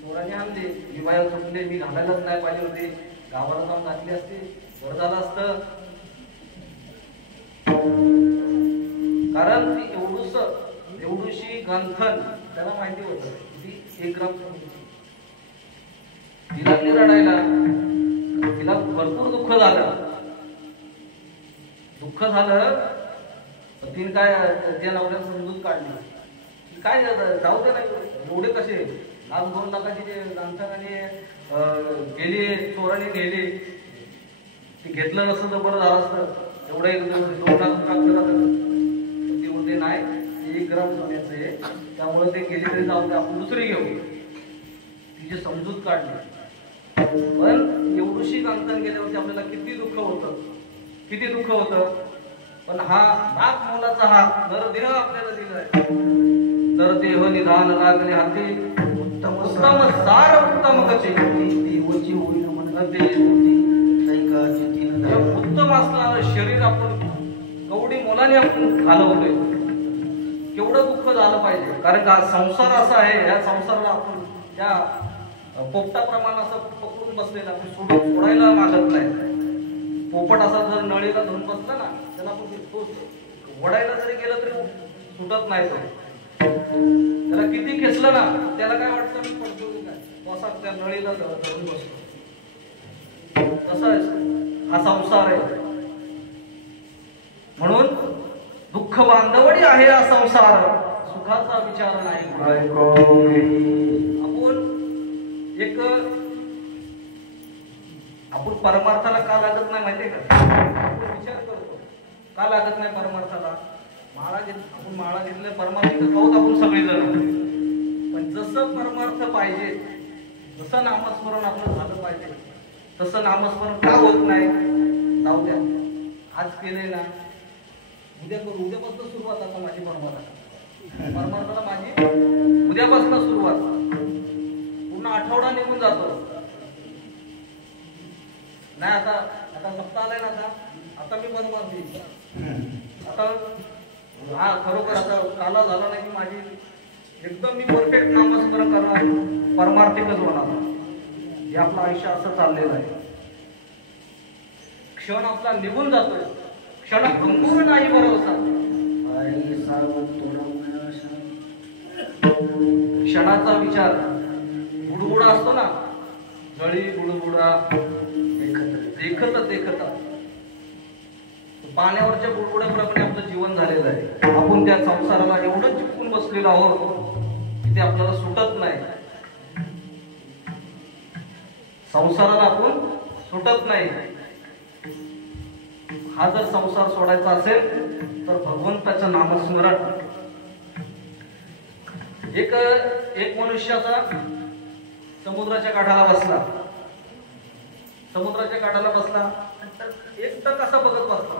चोराने आणले. मी बाहेर चुकले, मी घालायलाच नाही पाहिजे होते, गावाला जाऊन घातली असते बरं झालं असतं. कारण ती एवढीशी गंथन त्याला माहिती होतं ती 1 ग्राम सोन्याची. ती लागली रडायला, तिला भरपूर दुःख झालं. तिने काय त्या नवऱ्याला समजून काढली, काय जाऊ दे नाही एवढे कसे 1,00,000-2 लाखाची जे गंथन आणि गेली चोराने नेली. ती घेतलं नसतं तर बरं झालं असतं, एवढं 2 लाख ते बोलते नाही 1 ग्राम सोन्याचं आहे त्यामुळे ते गेली तरी जाऊ दे, आपण दुसरी घेऊ. तिची समजूत काढली. पण एवढीशी गंथन गेल्यावरती आपल्याला किती दुःख होतं. पण हा लाख मोलाचा हा नरदेह आपल्याला दिलाय. नरदेह निधान लागले हाती, उत्तम सार उत्तम कचे देवची होईल म्हणते. उत्तम असणारं शरीर आपण कवडी मोलाने आपण घालवतोय. केवढं दुःख झालं पाहिजे, कारण का संसार असा आहे, या संसाराला आपण त्या पोपटाप्रमाणे असं पकडून बसलेला, आपण सोडायला मागत नाही. पोपट असा जर नळीला धरून बसला ना, त्याला आपण वडायला जरी गेलं तरी सुटत नाही. त्याला किती खेचलं ना, त्याला काय वाटतं मी पडतो काय, असा त्या नळीला धरून बसतो. तसा हा संसार आहे. म्हणून दुःख बांधवडी आहे हा संसार, सुखाचा विचार नाही. आपण परमार्थाला का लागत नाही माहितीये का, आपण विचार करतो का लागत नाही परमार्थाला. आपण माळा घेतले परमार्थ खाऊत आपण सगळेजण, पण जसं परमार्थ पाहिजे, जसं नामस्मरण आपलं झालं पाहिजे तसं नामस्मरण का होत नाही. जाऊ द्या, आज केलंय ना, उद्या करू, उद्यापासून सुरुवात. आता माझी परमार्थाला माझी उद्यापासून सुरुवात. पूर्ण आठवडा निघून जातो नाही. आता सप्ताह आलाय ना, आता मी परमार्थ आता हा खरोखर आता काला झाला नाही की माझी एकदम मी परफेक्ट नामस्मरण करणार, परमार्थिकच होणार. हे आपलं आयुष्य असं चाललेलं आहे. क्षण आपला निघून जातोय, क्षण भंगूर नाही भरोसा. क्षणाचा विचार बुडबुडा असतो ना, जळी बुडबुडा देखत पाण्यावरच्या बुडबुड्याप्रमाणे आपलं जीवन झालेलं आहे. आपण त्या संसाराला एवढं चिपकून बसलेलो आहोत की ते आपल्याला सुटत नाही. संसाराला आपण सुटत नाही. हा जर संसार सोडायचा असेल तर भगवंताचं नामस्मरण. एक मनुष्याचा समुद्राच्या काठाला बसला, एकटक असा बघत बसला.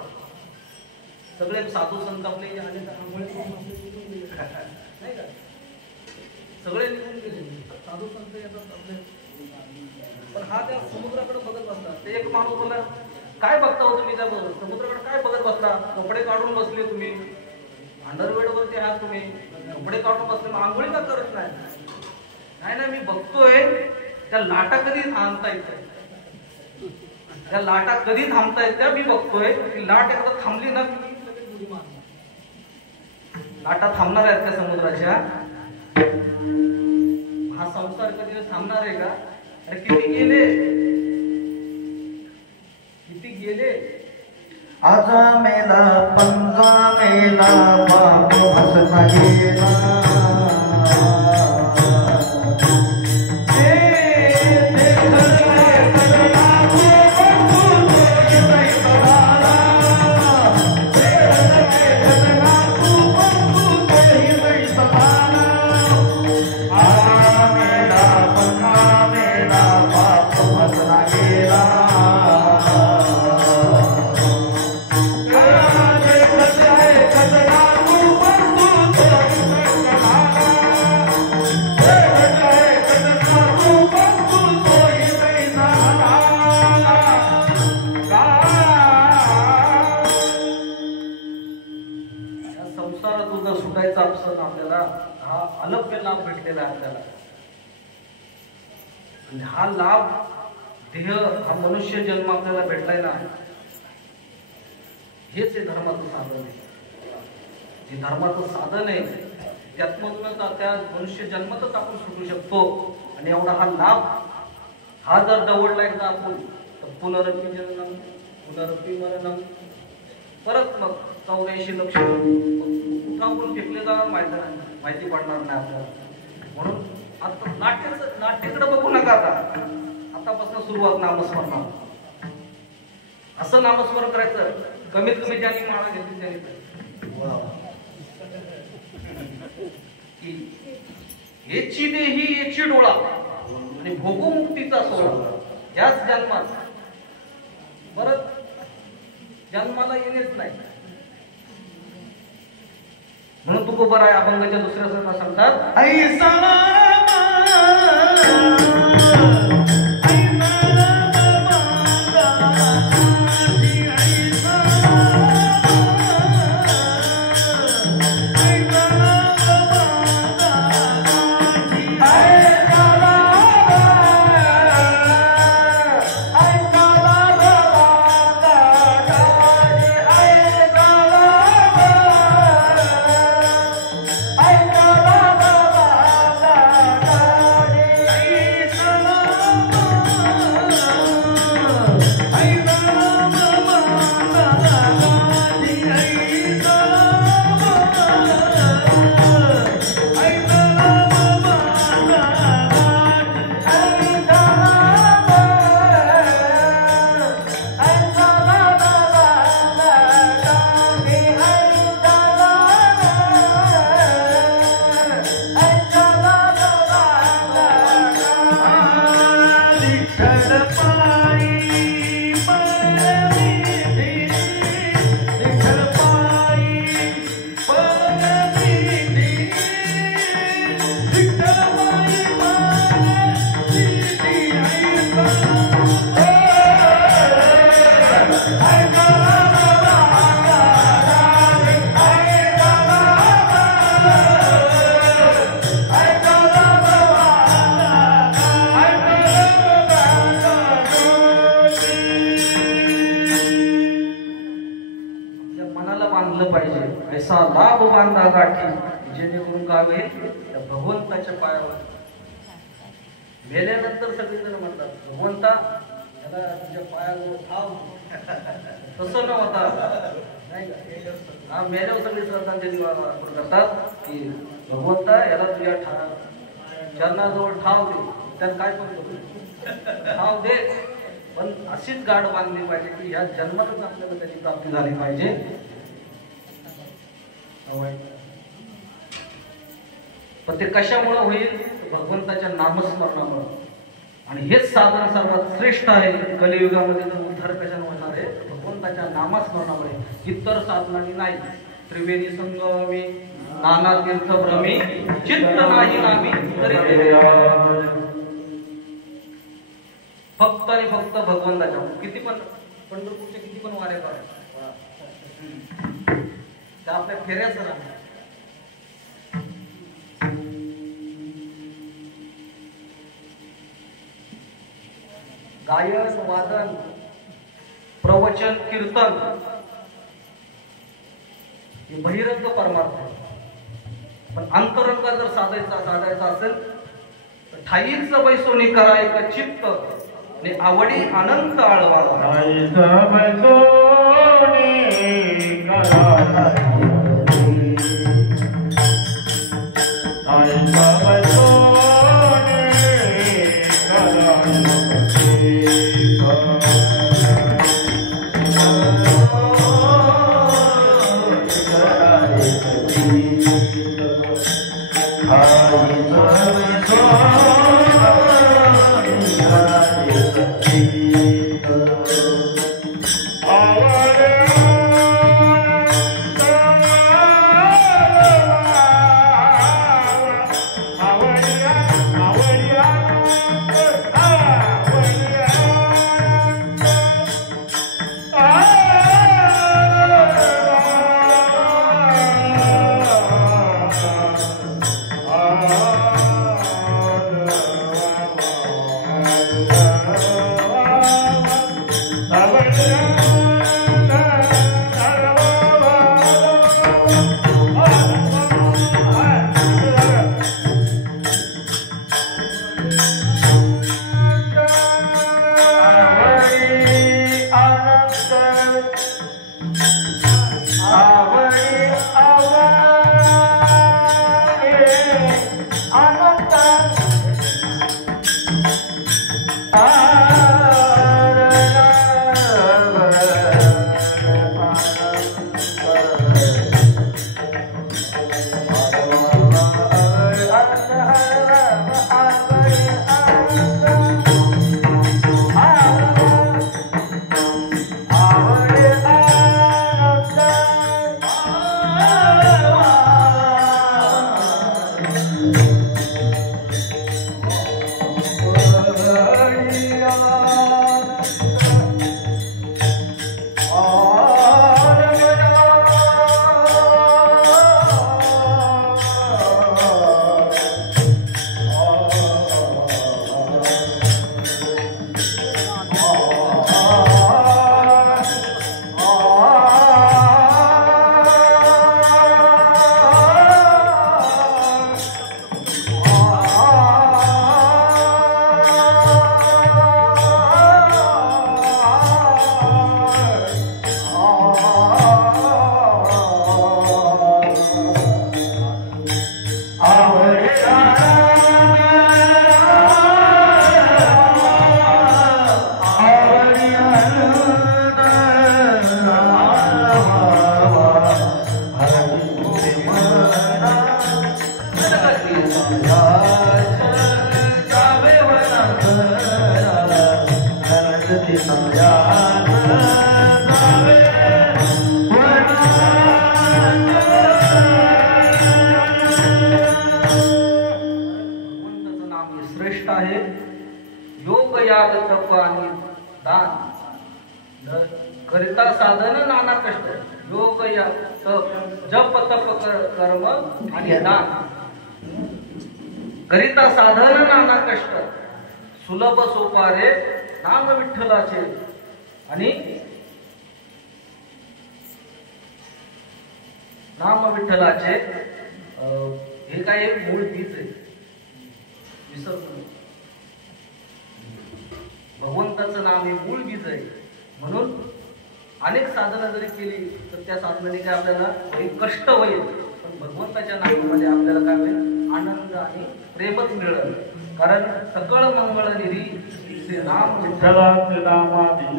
सगळे साधू संत आपले नाही का, सगळे निघून गेले, साधू संत येतात आपले. पण हा त्या समुद्राकडे बघत बसला. ते एक माणूस बोलला, काय बघता हो तुम्ही त्या समुद्राकडे, काय बघत बसला, कपडे काढून बसले तुम्ही, अंडरवेड वरती आहात तुम्ही, कपडे काढून बसले, आंघोळी का करत नाही. नाही मी बघतोय त्या लाटा कधी थांबतायत, त्या लाटा कधी थांबतायत त्या मी बघतोय. ती लाट एकदा थांबली ना, लाटा थांबणार आहेत त्या समुद्राच्या. हा संसार कधी थांबणार आहे का? अरे किती गेले, किती गेले. आजा मेला पंजा मेला बाप हसना गेला. आपल्याला हा अलभ्य लाभ भेटलेला आहे आपल्याला. आणि हा लाभ देह हा मनुष्य जन्म आपल्याला भेटलाय ना, हेच आहे धर्माचं साधन आहे. जे धर्माचं साधन आहे त्यातमधूनच त्या मनुष्य जन्मातच आपण सुटू शकतो. आणि एवढा हा लाभ हा जर दवडला एकदा आपण तर पुनरपी जननम पुनरपी मरणम, परत मग 84 लक्ष उठावून फेकले जाणार माहिती पडणार नाही आपल्याला. म्हणून आता नाट्याकडे बघू नका. आतापासून सुरुवात नामस्मरणावर. असं नामस्मरण करायचं, कमीत कमी ज्यांनी माळा घेतली त्यांनी याची देही याची डोळा आणि भोगू मुक्तीचा सोहळा. याच जन्मात परत जन्माला येणेच नाही. म्हणून तू बरं आहे अभंगाच्या दुसऱ्या सणाला सांगतात ऐसा लाभ बांधा गाठी, जेणेकरून काय होईल त्या भगवंताच्या पायावर. मेल्यानंतर सगळेजण म्हणतात भगवंता याला तुझ्या पायावर ठाव. तसं न होता नाही का, मेल्यावर सगळे श्रद्धांजली करतात की भगवंता याला तुझ्या चरणाजवळ ठाव दे. त्यात काय पण ठाव दे, पण अशीच गाठ बांधली पाहिजे की या जन्मातच आपल्याला त्याची प्राप्ती झाली पाहिजे. पण ते कशामुळे होईल? भगवंताच्या नामस्मरणामुळे. आणि हेच साधन सर्वात श्रेष्ठ आहे. कलियुगामध्ये जर उद्धार कशाने होणार आहे? भगवंताच्या नामस्मरणामुळे. इतर साधनांनी नाही. त्रिवेणी संगमी नाना तीर्थ भ्रमी चित्त नाही नामी तरी फक्त आणि फक्त भगवंताच्या. किती पण पंढरपूरच्या किती पण वाऱ्या करा त्या आपल्या फेऱ्याच राहणार. गायन वादन प्रवचन कीर्तन हे बहिरंग परमार्थ आहे. पण अंतरंग जर साधायचा असेल तर ठाईच बैसोनी करायक चित्त ने आवडी अनंत आळवाला ठाईच बैसोनी करायक ठाईच बैसोनी करिता साधन नाना कष्ट योग जप तप कर्म आणि दान करिता साधन नाना कष्ट सुलभ सोपारे नाम विठ्ठलाचे आणि नाम विठ्ठलाचे हे काय मूळ बीज आहे विसरतो भगवंताचं नाम हे मूळ बीज आहे म्हणून अनेक साधना जरी केली तर त्या साधनेने काय आपल्याला काही कष्ट होईल पण भगवंताच्या नामामध्ये आपल्याला काय होईल आनंद आणि प्रेमच मिळेल कारण सकळ मंगळ निधी श्री नाम विठ्ठलाचे नामाधी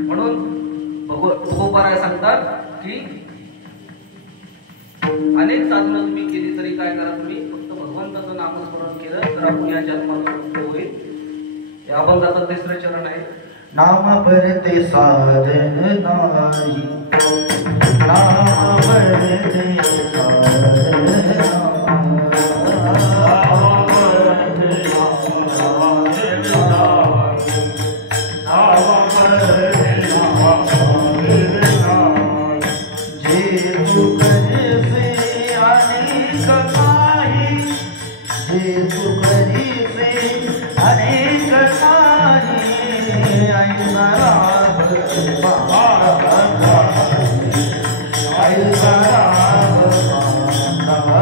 म्हणून भगवंत सांगतात की अनेक साधना तुम्ही केली तरी काय करा तुम्ही फक्त भगवंताचं नामस्मरण केलं तर आपण या जन्मात होईल या अभंगाचं तिसरं चरण आहे नाम भरते साधन नाही नाम भरते साधन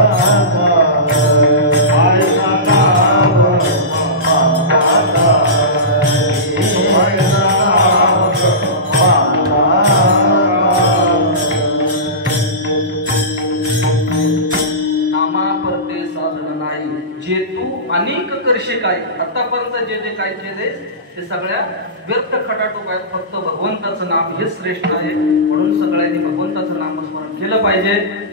I तुम्हाला जे जे काय केले ते सगळ्या व्यर्थ खटाटोप आहेत. फक्त भगवंताचं नाम हे श्रेष्ठ आहे. म्हणून सगळ्यांनी भगवंताचं नामस्मरण केलं पाहिजे.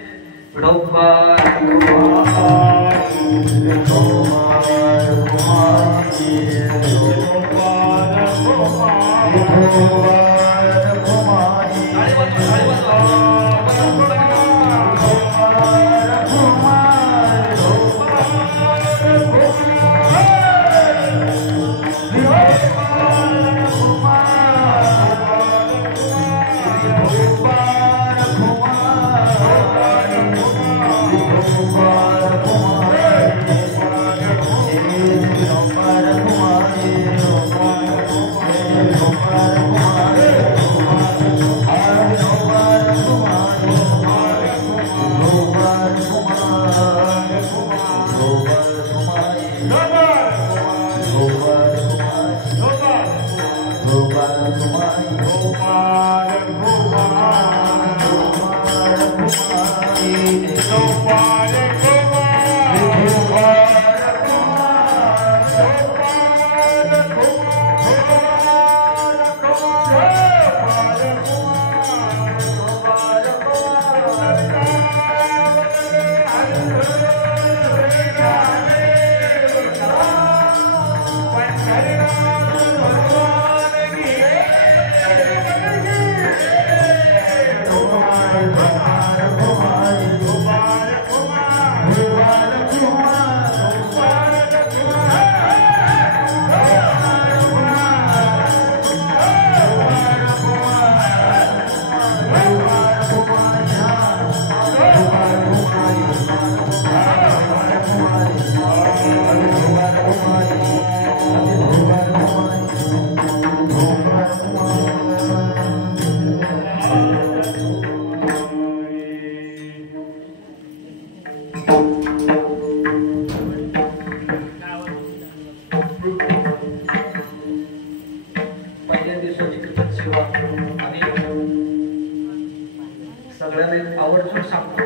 सगळ्यांना आवर्जून सांगतो.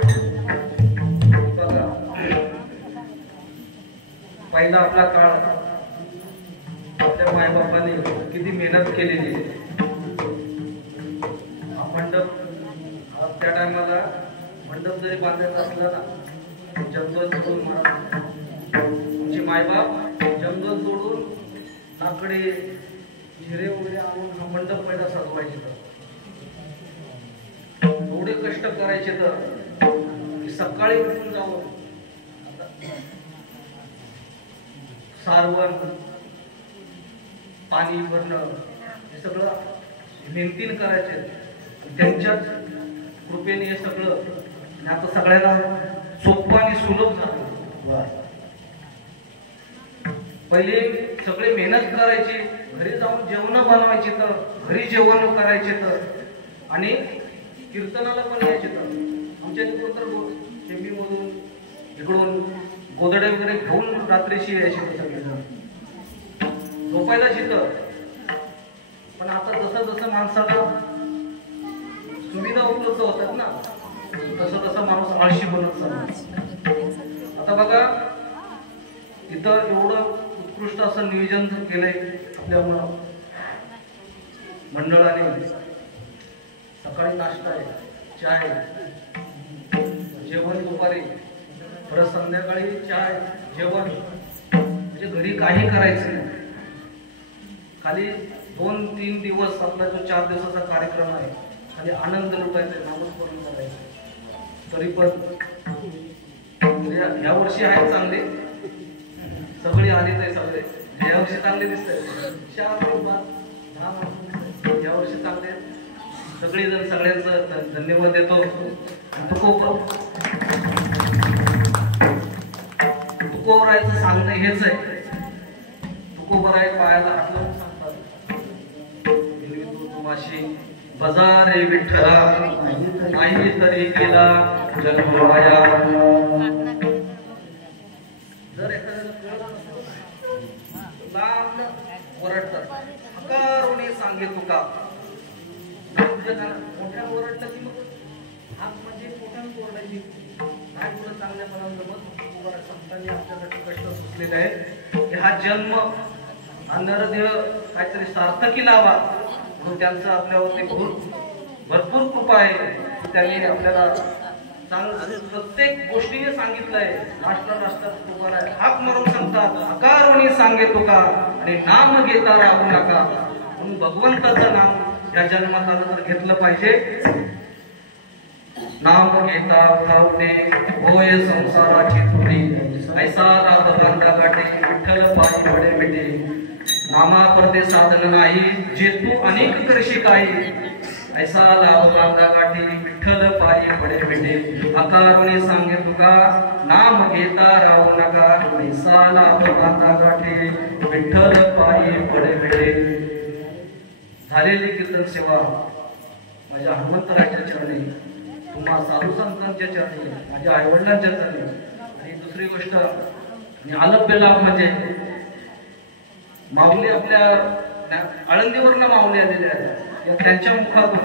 पहिला आपला काळ आपल्या मायबापाने किती मेहनत केलेली. मंडप त्या टायमाला मंडप जरी बांधायचा असला ना जंगल सोडून आमचे मायबाप जंगल सोडून लाकडे हिरे वगैरे आणून हा मंडप पहिला सजवायचे. एवढे कष्ट करायचे तर सकाळी उठून जाऊन सारवण पाणी भरणं हे सगळं मेहनतीने करायचे. त्यांच्याच कृपेने हे सगळं आता सगळ्यांना सोपं आणि सुलभ झालं. पहिले सगळे मेहनत करायचे, घरी जाऊन जेवण बनवायचे तर घरी जेवण करायचे तर, आणि कीर्तनाला पण यायचे तर आमच्या तर शेंबीमधून इकडून गोदडे वगैरे घेऊन रात्रीशी यायचे सगळेजण झोपायला शिकत. पण आता जसं जसं माणसाला सुविधा उपलब्ध होतात ना तसं तसं माणूस आळशी बनत चालला. आता बघा इथं एवढं उत्कृष्ट असं नियोजन केलंय आपल्या मंडळाने. सकाळी नाश्ता आहे, चहा आहे, जेवण दुपारी, परत संध्याकाळी चहा जेवण. म्हणजे घरी काही करायचं नाही. खाली 2-3 दिवस आपला जो 4 दिवसाचा कार्यक्रम आहे खाली आनंद लुटायचा, नामस्मरण करायचं. तरी पण या वर्षी आहेत चांगले, सगळे आलेच आहे सगळे. या वर्षी चांगले दिसत या वर्षी चांगले सगळेजण. सगळ्यांचं धन्यवाद देतो. तुकोबरायचं सांगणं हेच आहे. तुकोबराय पायाला हात लावून सांगतात तुमाशी बजारे विठ्ठला नाही तरी केला जन्मवाया. जर एखाद्याला लांब ओरडतात हकारुणे सांगे तुका. मोठ्या ओरडलं की मग हात म्हणजे मोठ्या ओरडायची नाही. तुला चांगल्यापणानं जमत. संतांनी आपल्यासाठी कष्ट सुचलेले आहे की हा जन्म नरदेह काहीतरी सार्थकी लावा म्हणून त्यांचं आपल्यावरती भरपूर कृपा आहे. त्यांनी आपल्याला प्रत्येक गोष्टीने सांगितलंय. नाश्ता तुकारा हाक मारून सांगतात, आकारवणी सांगे तुका आणि नाम घेता राहू नका. म्हणून भगवंताचं नाम या जन्मात आलं तर घेतलं पाहिजे. नाम घेता खावते होय संसाराची तुरी, ऐसा रात बांधा गाठी विठ्ठल पायी पडे मिटे. नामा परदे साधन नाही जे तू अनेक करशी काही, ऐसा लाभ बांधा गाठी विठ्ठल पायी पडे मिटे. आकारुणी सांगे तुका नाम घेता राहू नका, ऐसा लाभ बांधा गाठी विठ्ठल पायी पडे मिटे. झालेली कीर्तन सेवा माझ्या हनुमंतराच्या चरणी, तुम्हा साधू संतांच्या चरणी, माझ्या आईवडिलांच्या चरणी. आणि दुसरी गोष्ट आणि आलभ्य लाभ म्हणजे माऊली आपल्या आळंदीवरनं माऊली आलेल्या आहेत. त्यांच्या मुखातून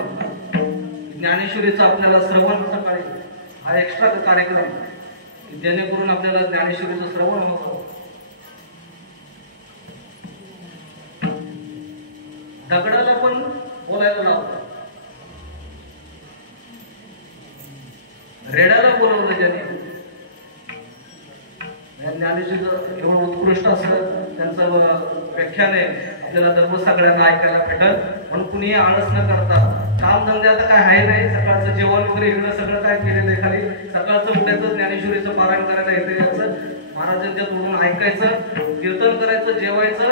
ज्ञानेश्वरीचं आपल्याला श्रवण सकाळी हा एक्स्ट्रा कार्यक्रम जेणेकरून आपल्याला ज्ञानेश्वरीचं श्रवण होतं. दगडाला पण बोलायला लावतं, रेड्याला बोलवलं ज्यांनी. ज्ञानेश्वरीचं एवढं उत्कृष्ट असलं त्यांचं व्याख्यान आहे आपल्याला सर्व सगळ्यांना ऐकायला भेटल. म्हणून कुणीही आळस न करता, कामधंदे आता काय आहे नाही, सकाळचं जेवण वगैरे इकडं सगळं काय केलेलं आहे. खाली सकाळचं उठायचं, ज्ञानेश्वरीचं पारायण करायला येते, याचं महाराजांच्या तोडून ऐकायचं, कीर्तन करायचं, जेवायचं,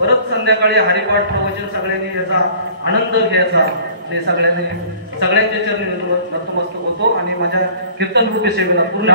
परत संध्याकाळी हरिपाठ प्रवचन सगळ्यांनी याचा आनंद घ्यायचा. ते सगळ्यांच्या चरणी नतमस्तक होतो आणि माझ्या कीर्तन रूपी सेवेला पूर्ण